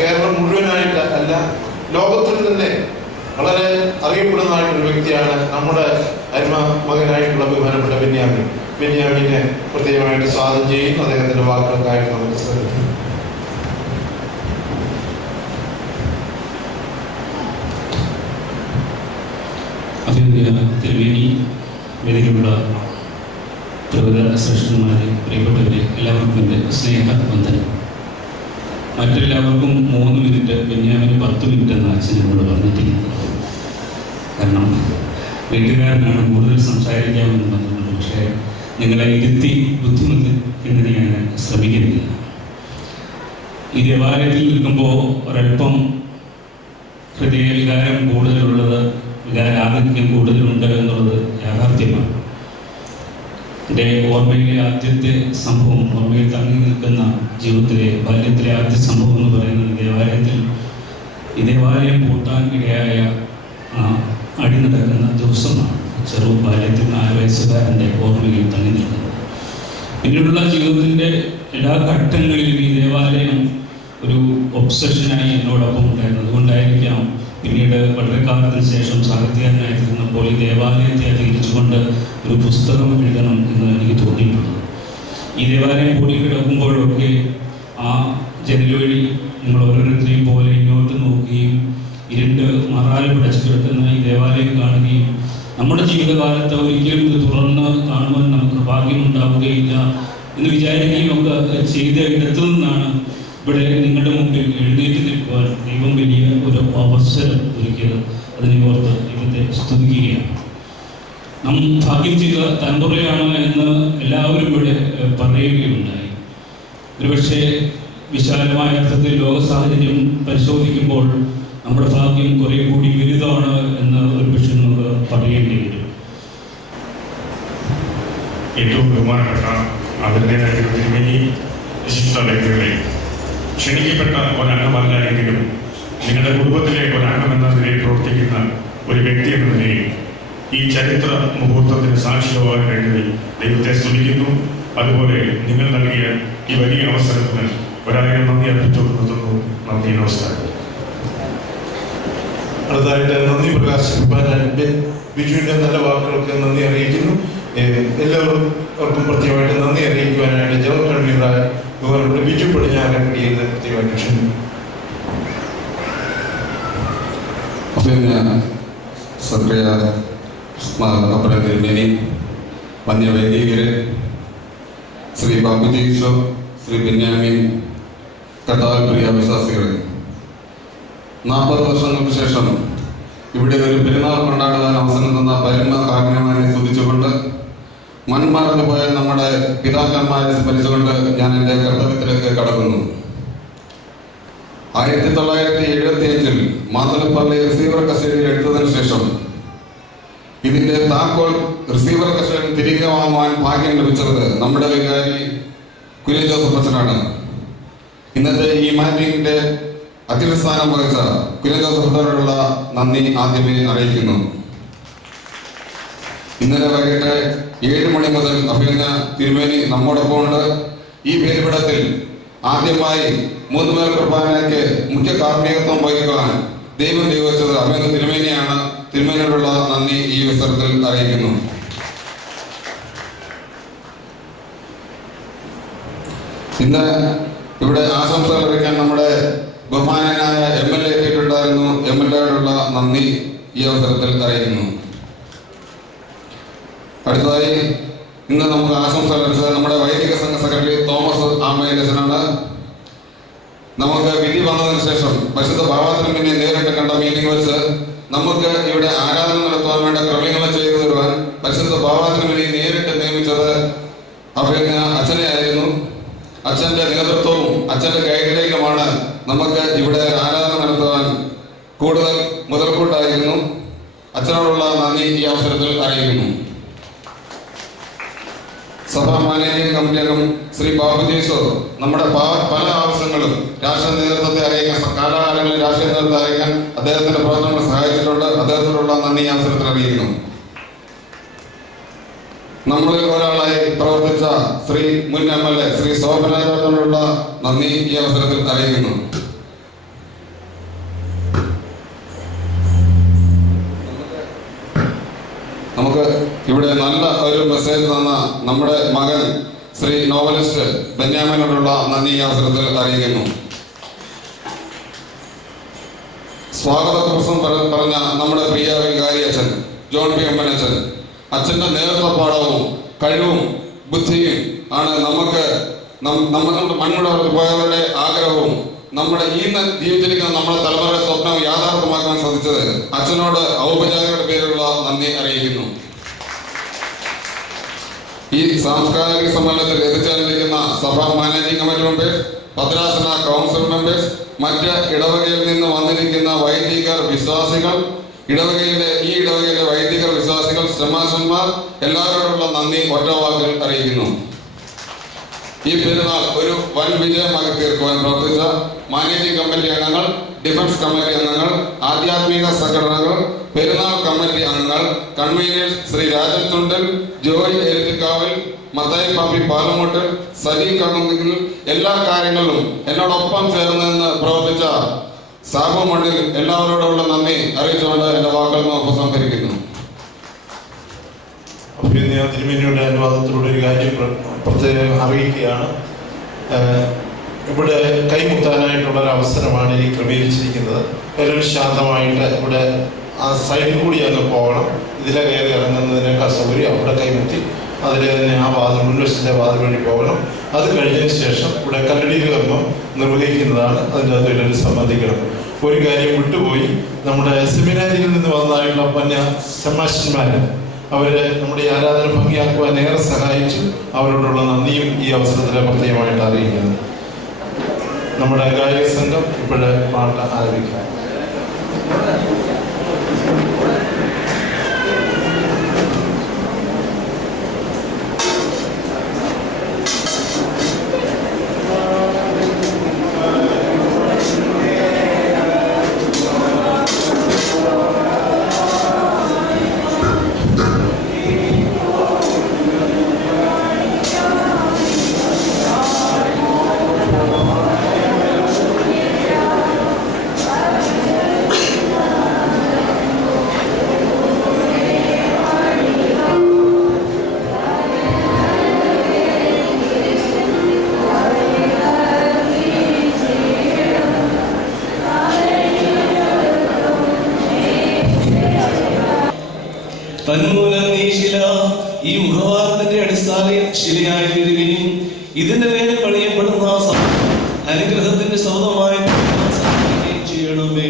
കേരളം മുഴുവനായിട്ട് അല്ല, ലോകത്തിൽ തന്നെ വളരെ അറിയപ്പെടുന്നതായിട്ടൊരു വ്യക്തിയാണ് നമ്മുടെ അരുമ മകനായിട്ടുള്ള ബഹുമാനപ്പെട്ട ബെന്യാമിൻ. ബെന്യാമിനെ പ്രത്യേകമായിട്ട് സ്വാഗതം ചെയ്യുന്നു. അദ്ദേഹത്തിന്റെ വാക്കുകൾക്കായിട്ട് നമുക്ക് ശ്രദ്ധിക്കാം. തിരുവേനി വേദിയിലുള്ള ശ്രേഷ്ഠന്മാരെ, പ്രിയപ്പെട്ടവരെ, എല്ലാവർക്കും എൻ്റെ സ്നേഹവന്ദനം. മറ്റെല്ലാവർക്കും 3 മിനിറ്റ്, ബെന്യാമിന് 10 മിനിറ്റ് എന്ന് അച്ഛൻ എന്നോട് പറഞ്ഞിട്ടില്ല. കാരണം വീട്ടുകാരനാണ്, കൂടുതൽ സംസാരിക്കാമെന്ന് പറഞ്ഞിട്ടുണ്ട്. പക്ഷേ നിങ്ങളെ ഇരുത്തി ബുദ്ധിമുട്ടിക്കുന്നതിന് ഞാൻ ശ്രമിക്കുന്നില്ല. ഈ ദേവാലയത്തിൽ നിൽക്കുമ്പോൾ ഒരല്പം ഹൃദയവികാരം കൂടുതലുള്ളത്, വികാരാധിക്യം കൂടുതലുണ്ട് എന്നുള്ളത് യാഥാർത്ഥ്യമാണ്. എൻ്റെ ഓർമ്മയിലെ ആദ്യത്തെ സംഭവം, ഓർമ്മയിൽ തങ്ങി നിൽക്കുന്ന ജീവിതത്തിലെ ബാല്യത്തിലെ ആദ്യ സംഭവം എന്ന് പറയുന്നത് ഈ ദേവാലയം പൂട്ടാൻ ഇടയായ അടി നടക്കുന്ന ദിവസമാണ്. ബാല്യത്തിൽ 4 വയസ്സുകാരൻ്റെ ഓർമ്മയിൽ തങ്ങി നിൽക്കുന്നത്. പിന്നീടുള്ള ജീവിതത്തിൻ്റെ എല്ലാ ഘട്ടങ്ങളിലും ഈ ദേവാലയം ഒരു ഒബ്സഷനായി എന്നോടൊപ്പം ഉണ്ടായിരുന്നു. അതുകൊണ്ടായിരിക്കാം പിന്നീട് വളരെ കാലത്തിന് ശേഷം സാഹിത്യകാരനായി തീർന്നപ്പോൾ ഈ ദേവാലയത്തെ അധികരിച്ചുകൊണ്ട് ഒരു പുസ്തകം എഴുതണം എന്ന് എനിക്ക് തോന്നിയിട്ടുള്ളത്. ഈ ദേവാലയം കൂടിക്കിടക്കുമ്പോഴൊക്കെ ആ ജനലുവഴി നിങ്ങൾ ഓരോരുത്തരെയും പോലെ ഇങ്ങോട്ട് നോക്കുകയും ഇരുണ്ട് മറാല് പിടച്ചു കിടക്കുന്ന ഈ ദേവാലയം കാണുകയും നമ്മുടെ ജീവിതകാലത്ത് ഒരിക്കലും ഇത് തുറന്ന് കാണുവാൻ നമുക്ക് ഭാഗ്യമുണ്ടാവുകയില്ല എന്ന് വിചാരിക്കുകയും ഒക്കെ ചെയ്ത ഇടത്തു നിന്നാണ് ഇവിടെ നിങ്ങളുടെ മുമ്പിൽ എഴുന്നേറ്റ് നിൽക്കുവാൻ ദൈവം വലിയ ഒരു അവസരം ഒരുക്കിയത്. അതിനെ ഓർത്ത് ദൈവത്തെ സ്തുതിക്കുകയാണ്. നാം ഭാഗ്യം ചെയ്ത തലമുറയാണ് എന്ന് എല്ലാവരും ഇവിടെ പറയുകയുണ്ടായി. ഒരുപക്ഷെ വിശാലമായ അർത്ഥത്തിൽ ലോക സാഹചര്യം പരിശോധിക്കുമ്പോൾ നമ്മുടെ ഭാഗ്യം കുറെ കൂടി വലുതാണ് എന്ന് ഒരുപക്ഷെ നമുക്ക് പറയേണ്ടി വരും. ഏറ്റവും ബഹുമാനപ്പെട്ട അതിൻ്റെതായ തിരുമേനി, വിശിഷ്ട വ്യക്തികളെ, ക്ഷണിക്കപ്പെട്ട ഒരംഗമല്ല എങ്കിലും നിങ്ങളുടെ കുടുംബത്തിലെ ഒരംഗം എന്ന നിലയിൽ പ്രവർത്തിക്കുന്ന ഒരു വ്യക്തി എന്ന നിലയിൽ ഈ ചരിത്ര മുഹൂർത്തത്തിന് സാക്ഷിയാവാൻ കഴിഞ്ഞതിൽ ദൈവത്തെ സ്തുതിക്കുന്നു. അതുപോലെ നിങ്ങൾ നൽകിയ ഈ വലിയ അവസരത്തിന് 1000 നന്ദി അർപ്പിച്ചുകൊടുക്കുന്നു. നന്ദി, നമസ്കാരം. അടുത്തതായിട്ട് നന്ദി പ്രകാശിപ്പാനായിട്ട് ബിജുവിൻ്റെ നല്ല വാക്കുകൾക്ക് നന്ദി അറിയിക്കുന്നു. എല്ലാവർക്കും പ്രത്യേകമായിട്ട് നന്ദി അറിയിക്കുവാനായിട്ട് ജനറൽ കൺവീനറായ ബഹുമാനപ്പെട്ട ബിജു പടിഞ്ഞാറൻപടിയിൽ പ്രത്യേകമായിട്ട് ക്ഷണിക്കുന്നു. തിരുമേനി, വന്യവൈദികര്, ശ്രീ ബാബുജി ഈശോ, ശ്രീ ബെന്യാമിൻ, കർത്താവിൽ പ്രിയ വിശ്വാസികളെ, 40 വർഷങ്ങൾക്ക് ശേഷം ഇവിടെ ഒരു പെരുന്നാൾ കൊണ്ടാടുവാൻ അവസരം തന്ന പരമ കാരണമാനെ സ്തുതിച്ചുകൊണ്ട് മൺമാർക്ക് പോയ നമ്മുടെ പിതാക്കന്മാരെ സ്മരിച്ചുകൊണ്ട് ഞാൻ എൻ്റെ കർത്തവ്യത്തിലേക്ക് കടക്കുന്നു. 1975 മാതളപ്പള്ളി റിസീവർ കസ്റ്റഡിയിൽ എടുത്തതിനു ശേഷം ഇതിന്റെ താക്കോൽ റിസീവർ കസ്റ്റഡിയിൽ തിരികെ വാങ്ങുവാൻ ഭാഗ്യം ലഭിച്ചത് നമ്മുടെ വികാരി കുര്യൻ ജോസഫ് അച്ഛനാണ്. ഇന്നത്തെ ഈ മാറ്റിങ്ങിന്റെ അധ്യക്ഷസ്ഥാനം വഹിച്ച കുര്യൻ ജോസഫിനോടുള്ള നന്ദി ആദ്യമേ അറിയിക്കുന്നു. ഇന്നലെ വൈകിട്ട് 7 മണി മുതൽ അഭിനന്ദ തിരുമേനി നമ്മോടൊപ്പം ഉണ്ട്. ഈ പേരിടത്തിൽ ആദ്യമായി 3 പേർ കുർബാനയ്ക്ക് മുഖ്യ കാർമ്മികത്വം വഹിക്കുവാൻ ദൈവം നിയോഗിച്ചത് അഭിനന്ദ തിരുമേനിയാണ്. തിരുമേനിയോടുള്ള നന്ദി ഈ അവസരത്തിൽ അറിയിക്കുന്നു. ഇന്ന് ഇവിടെ ആശംസകൾ അറിയിക്കാൻ നമ്മുടെ ബഹുമാനനായ MLA എത്തിയിട്ടുണ്ടായിരുന്നു. MLAയോടുള്ള നന്ദി ഈ അവസരത്തിൽ അറിയിക്കുന്നു. അടുത്തതായി ഇന്ന് നമുക്ക് ആശംസ അറിയിച്ചത് നമ്മുടെ വൈദിക സംഘ സെക്രട്ടറി തോമസ് ആമേലച്ചനാണ്. നമുക്ക് വിധി വന്നതിന് ശേഷം പരിശുദ്ധ ഭാവാതിരുമേനിയെ നേരിട്ട് കണ്ട മീറ്റിംഗ് വെച്ച് നമുക്ക് ഇവിടെ ആരാധന നടത്തുവാൻ വേണ്ട ക്രമീകരണം ചെയ്തു തരുവാൻ പരിശുദ്ധ ഭാവാതിരുമേനിയെ നേരിട്ട് നിയമിച്ചത് അഭിനന്ദ അച്ഛനെ ആയിരുന്നു. അച്ഛൻ്റെ നേതൃത്വവും അച്ഛൻ്റെ ഗൈഡ്ലൈനുമാണ് നമുക്ക് ഇവിടെ ആരാധന നടത്തുവാൻ കൂടുതൽ മുതൽക്കൂട്ടായിരുന്നു. അച്ഛനോടുള്ള നന്ദി ഈ അവസരത്തിൽ അറിയിക്കുന്നു. സഭാ മാനേജിംഗ് കമ്മിറ്റി അംഗം ശ്രീ ബാബുജി സർ നമ്മുടെ പല ആവശ്യങ്ങളും രാഷ്ട്രീയ നേതൃത്വത്തെ അറിയിക്കാൻ, കാലാകാലങ്ങളിൽ രാഷ്ട്രീയ നേതൃത്വത്തെ അറിയിക്കാൻ അദ്ദേഹത്തിന്റെ പ്രവർത്തനങ്ങൾ സഹായിച്ചിട്ടുണ്ട്. അദ്ദേഹത്തിനുള്ള നന്ദി ഈ അവസരത്തിൽ അറിയിക്കുന്നു. നമ്മളിൽ ഒരാളായി പ്രവർത്തിച്ച ശ്രീ മുൻ MLA ശ്രീ ശോഭനാഥനോടുള്ള നന്ദി ഈ അവസരത്തിൽ അറിയിക്കുന്നു. നമുക്ക് ഇവിടെ നല്ല ഒരു മെസ്സേജ് തന്ന നമ്മുടെ മകൻ ശ്രീ നോവലിസ്റ്റ് ബെന്യാമിനോടുള്ള നന്ദി ഈ അവസരത്തിൽ അറിയിക്കുന്നു. സ്വാഗത പ്രസംഗം പറഞ്ഞ നമ്മുടെ പ്രിയ വികാരി അച്ഛൻ ജോൺ പി അമ്മനച്ഛൻ, അച്ഛൻ്റെ നേതൃത്വപാഠവും കഴിവും ബുദ്ധിയും ആണ് നമ്മുടെ മണ്ണുടർന്ന് പോയവരുടെ ആഗ്രഹവും നമ്മുടെ ഈ ജീവിച്ചിരിക്കുന്ന നമ്മുടെ തലമുറയുടെ സ്വപ്നം യാഥാർത്ഥ്യമാക്കാൻ സാധിച്ചത്. അച്ഛനോട് ഔപചാരികരുടെ പേരിലുള്ള നന്ദി അറിയിക്കുന്നു. ഈ സാംസ്കാരിക സമ്മേളനത്തിൽ എത്തിച്ചേർന്നിരിക്കുന്ന സഭാ മാനേജിംഗ് കമ്മിറ്റി മെമ്പേഴ്സ്, ഭദ്രാസന കൗൺസിൽ മെമ്പേഴ്സ്, മറ്റ് ഇടവകയിൽ നിന്ന് വന്നിരിക്കുന്ന വൈദികർ വിശ്വാസികൾ, ഈ ഇടവകയിലെ വൈദികർ വിശ്വാസികൾ, ശ്രമാശന്മാർ എല്ലാവരോടുള്ള നന്ദി ഒറ്റവാക്കിൽ അറിയിക്കുന്നു. ഈ പെരുന്നാൾ ഒരു വൻ വിജയമാക്കി തീർക്കുവാൻ പ്രവർത്തിച്ച മാനേജിംഗ് കമ്മിറ്റി അംഗങ്ങൾ, ഡിഫൻസ് കമ്മിറ്റി അംഗങ്ങൾ, ആധ്യാത്മിക സംഘടനകൾ, പെരുന്നാൾ കമ്മിറ്റി അംഗങ്ങൾ, കൺവീനേഴ്സ് ശ്രീ രാജൻ തുണ്ടൽ, ജോയ് എരുത്തിക്കാവിൽ, മത്തായി പാപ്പി പാലമൂട്ടിൽ, സലീം കണ്ണുങ്കിൽ, എല്ലാ കാര്യങ്ങളിലും എന്നോടൊപ്പം ചേർന്ന് പ്രവർത്തിച്ച സാബു മണ്ണിൽ എല്ലാവരോടുള്ള നന്ദി അറിയിച്ചുകൊണ്ട് എൻ്റെ വാക്കുകൾ ഉപസംഹരിക്കുന്നു. തിരുമേനിയുടെ അനുവാദത്തിലൂടെ ഒരു കാര്യം പ്രത്യേകം അറിയിക്കുകയാണ്. ഇവിടെ കൈമുത്താനായിട്ടുള്ള ഒരു അവസരമാണ് ഈ ക്രമീകരിച്ചിരിക്കുന്നത്. എല്ലാവരും ശാന്തമായിട്ട് ഇവിടെ ആ സൈഡിൽ കൂടി അങ്ങ് പോകണം. ഇതിലെ കയറി ഇറങ്ങുന്നതിനേക്കാൾ സൗകര്യം അവിടെ കൈമുത്തി അതിൽ തന്നെ ആ വാതിൽ മുൻവശത്തെ വാതിൽ വഴി പോകണം. അത് കഴിഞ്ഞതിന് ശേഷം ഇവിടെ കല്ലടി കർമ്മം നിർവഹിക്കുന്നതാണ്. അതിൻ്റെ അകത്ത് എല്ലാവരും സംബന്ധിക്കണം. ഒരു കാര്യം വിട്ടുപോയി, നമ്മുടെ സെമിനാരിയിൽ നിന്ന് വന്നതായിട്ടുള്ള പന്ന ശമാശന്മാർ അവര് നമ്മുടെ ഈ ആരാധന ഭംഗിയാക്കുവാൻ ഏറെ സഹായിച്ചു. അവരോടുള്ള നന്ദിയും ഈ അവസരത്തിൽ പ്രത്യേകമായിട്ട് അറിയിക്കുന്നു. നമ്മുടെ ഗായക സംഘം ഇപ്പോഴേ പാട്ട് ആരംഭിക്കാം. തന്മൂലം ഈ ശില ഈ മുഖവാരത്തിന്റെ അടിസ്ഥാന ശിലയായി തീരുകയും ഇതിന്റെ മേലെ പണിയപ്പെടുന്ന അനുഗ്രഹത്തിന്റെ സൗധമായി ചെയ്യണമേ.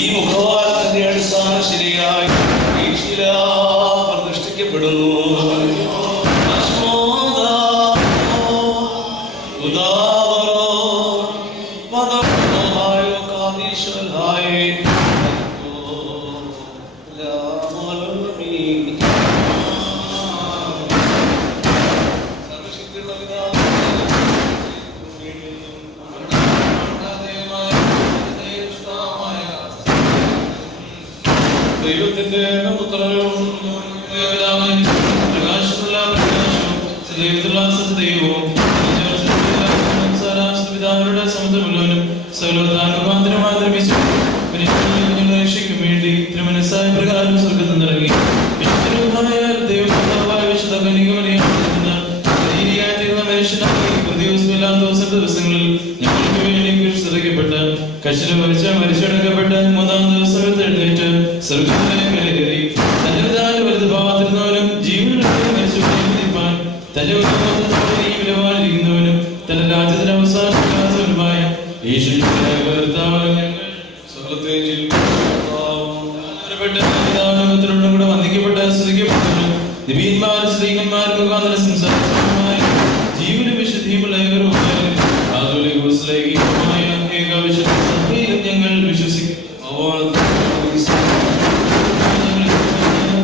ഈ മുഖവാരത്തിന്റെ അടിസ്ഥാന ശരിയായി ഈ ശില പ്രതിഷ്ഠിക്കപ്പെടുന്നു. ദൈവത്തിന്റെ പുത്രനും പ്രകാശമുള്ള പ്രകാശവും ദൈവത്തിലുള്ള സത്യദൈവവും പിതാവിന്റെ സമുദ്രമുള്ളവനും സർവ്വതാനുകാന്തരമായി നിർമ്മിച്ചു രക്ഷയ്ക്കും വേണ്ടി തിരുമനസ്സായ പ്രകാരം സ്വർഗത്തിൽ നിറങ്ങി വിശുദ്ധരൂപമായ ദൈവമായ വിശുദ്ധ കന്യകമറിയാവുന്ന മനുഷ്യനായി ദിവസങ്ങളിൽ ഞങ്ങൾക്ക് വേണ്ടി കുരിശിക്കപ്പെട്ട് കശില മരിച്ചടക്കപ്പെട്ട മൂന്നാം ദിവസം എഴുന്നേറ്റ് സ്വർഗത്തിലേക്ക് കയറി തന്റെ പിതാവിന്റെ വലതുഭാഗത്തിരുന്നവനും ജീവനുള്ളവരും മരിച്ചുകൊണ്ടിരിക്കാൻ തന്റെ വിലവാനിരിക്കുന്നവനും തന്റെ രാജ്യത്തിന്റെ അവസാനമായ യേശുവിന്റെ കൂടെ വന്ദിക്കപ്പെട്ട സ്തുതിക്കപ്പെട്ടവനും ദിവ്യന്മാർ സ്ത്രീകന്മാർ മുഖാന്തര സംസാരമായ ജീവന വിശുദ്ധിയുമുള്ള ഏകവിശുദ്ധിയിലും ഞങ്ങൾ വിശ്വസിക്കും.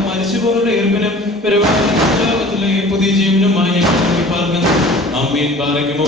മരിച്ചുപോരുടെ ഏർപ്പിനും പരിപാലനത്തിലെ പുതിയ ജീവനുമായി ഞങ്ങൾ പാർക്കുന്നു. ആമീൻ. പാറയ്ക്കുമോ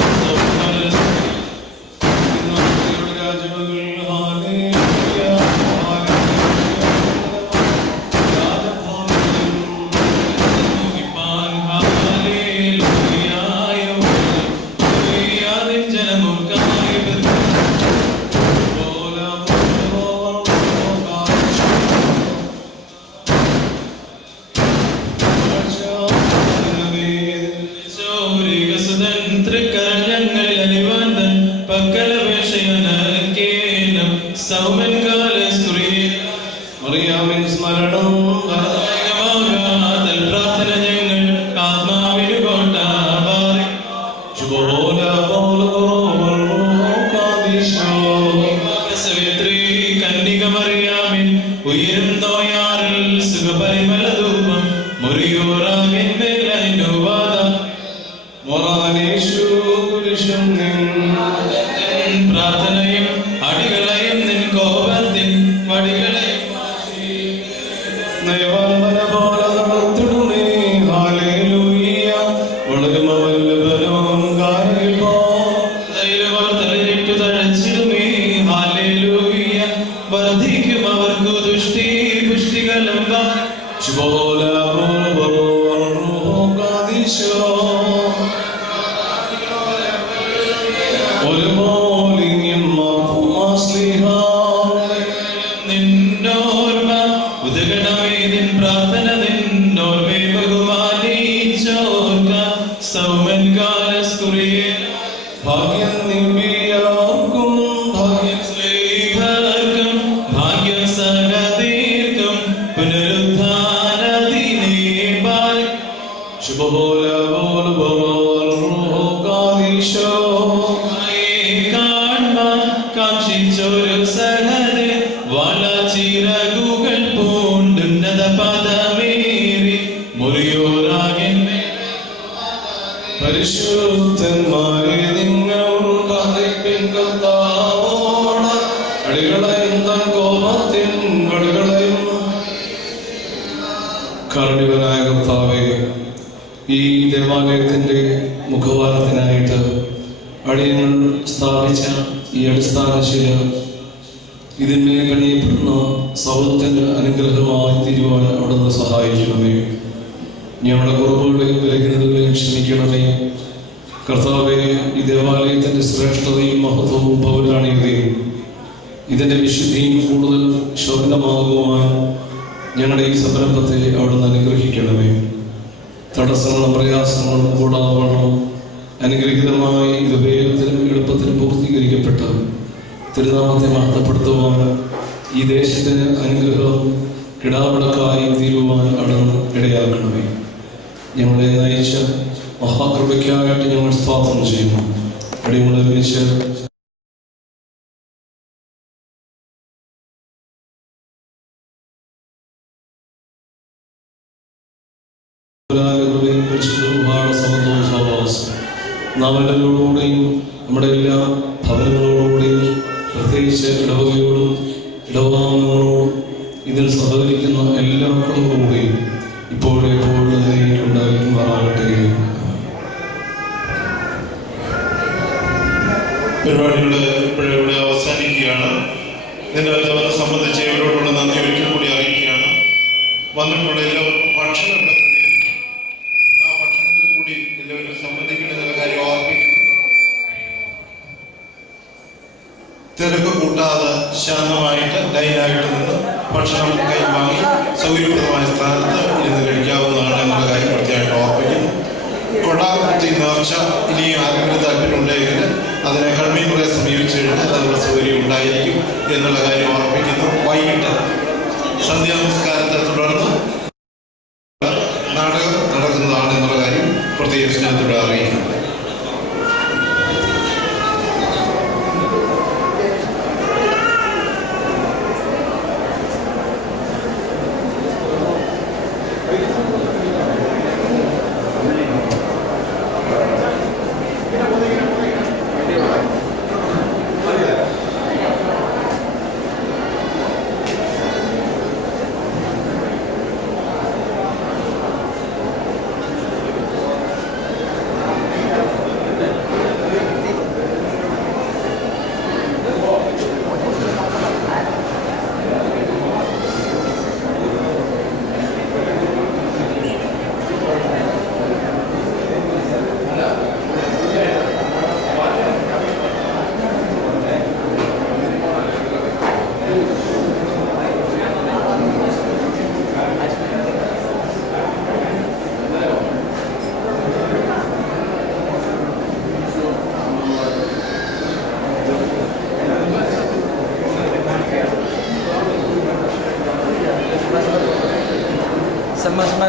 പ്രാർത്ഥനയും അടികളെയും നിൻ കോപത്തിൻ വടികളെയും വർദ്ധിക്കും അവർക്ക് ദുഷ്ടി പുഷ്ടികളും നിന്നോർമ്മ ഉദകണമേ നിൻ പ്രാർത്ഥന നിന്നോർമ്മേ ബഹുമാനിച്ചോർക്ക സൗമൻ കാലസ്കുറിയെ ഭാഗ്യം നിമ്പിയാർക്കും ഭാഗ്യം സ്ലേഹർക്കും ഭാഗ്യം സഹദീർക്കും പുനരുദ്ധാനദിനേ പാൽ ശുഭോല ബോൽ ബോൽ റൂഹോ കാദിശോ കാൺമാൻ കാക്ഷിച്ചൊരു സഹദേ വളച്ചിറകുകൾ പൂണ്ടുന്നത പദമേറി മുറിയോറാകൻ പരിശുദ്ധന്മാരെ നിങ്ങൾ പതിപ്പിൻ കർത്താവോട് അടികളെയും തൻ കോപത്തിൻ കടികളെയും. കാരുണ്യവാനായ കർത്താവേ, ഈ ദേവാലയത്തിന്റെ മുഖവാരത്തിനായിട്ട് അടിയങ്ങൾ സ്ഥാപിച്ച ഈ അടിസ്ഥാനശില ഇതിന്മേൽ കഴിയപ്പെടുന്ന സൗഹൃദത്തിന് അനുഗ്രഹമായി തീരുവാൻ അവിടുന്ന് സഹായിക്കണമേ. ഞങ്ങളുടെ കുറവുകളെയും ബലഹീനതകളെയും ക്ഷമിക്കണമേ. കർത്താവേ, ഈ ദേവാലയത്തിന്റെ ശ്രേഷ്ഠതയും മഹത്വവും പൗരാണികതയും ഇതിന്റെ വിശുദ്ധിയും കൂടുതൽ ശോഭനമാകുവാൻ ഞങ്ങളുടെ ഈ സംരംഭത്തെ അവിടുന്ന് അനുഗ്രഹിക്കണമേ. തടസ്സങ്ങളും പ്രയാസങ്ങളും കൂടാവണം അനുഗ്രഹീതമായി ഇത് വേഗത്തിലും എളുപ്പത്തിലും പൂർത്തീകരിക്കപ്പെട്ട തിരുനാമത്തെ മഹത്വപ്പെടുത്തുവാൻ ഈ ദേശത്തിന് അനുഗ്രഹം കിടാവിളക്കായി തീരുവാൻ അവിടുന്ന് ഇടയാക്കണമേ. ഞങ്ങളെ നയിച്ച മഹാകൃപയ്ക്കായിട്ട് ഞങ്ങൾ സ്തോത്രം ചെയ്യുന്നു. അടിയങ്ങളെ വിളിച്ച് നാമെല്ലാവരോടുകൂടെയും നമ്മുടെ എല്ലാ ഭവനങ്ങളോടുകൂടെയും പ്രത്യേകിച്ച് ഇടവകയോടും ഇടവകാംഗങ്ങളോടും ഇതിൽ സഹകരിക്കുന്ന എല്ലാവർക്കും കൂടി ഇപ്പോഴെപ്പോഴും ഉണ്ടായിട്ടുണ്ടാകട്ടെ. പരിപാടികൾ ഇപ്പോഴിവിടെ അവസാനിക്കുകയാണ്. ഇതിൻ്റെ എല്ലാവരെ സംബന്ധിച്ച് ഇവരോടുള്ള നന്ദി ഒരിക്കൽ കൂടി അറിയിക്കുകയാണ്. വന്നിട്ടുള്ള എല്ലാവർക്കും ഭക്ഷണം ആ ഭക്ഷണത്തിൽ കൂടി എല്ലാവരും സംബന്ധിക്കണമെന്നുള്ള കാര്യം ഓർമ്മിക്കുന്നു. തിരക്ക് കൂട്ടാതെ ശാന്തമായിട്ട് ലൈനായിട്ട് നിന്ന് ഭക്ഷണം കൈവാങ്ങി സൗകര്യപ്രദമായ സ്ഥാനത്ത് ഇരുന്ന് കഴിക്കാവുന്നതാണ് എന്നുള്ള കാര്യം പ്രത്യേകമായിട്ട് ഓർമ്മിക്കുന്നു. കൊടാകുത്തി നേർച്ച ഇനി ആരെങ്കിലും താല്പര്യമുണ്ടെങ്കിൽ അതിനെ കൺവീനറെ സമീപിച്ചു കഴിഞ്ഞാൽ അതിനുള്ള സൗകര്യം ഉണ്ടായിരിക്കും എന്നുള്ള കാര്യം ഓർമ്മിക്കുന്നു. വൈകിട്ട് സന്ധ്യാനമസ്കാരത്തെ തുടർന്ന് നാടകം നടക്കുന്നതാണ് എന്നുള്ള കാര്യം പ്രത്യേക സ്നേഹത്തോടെ അറിയിക്കുന്നു. Sama-sama.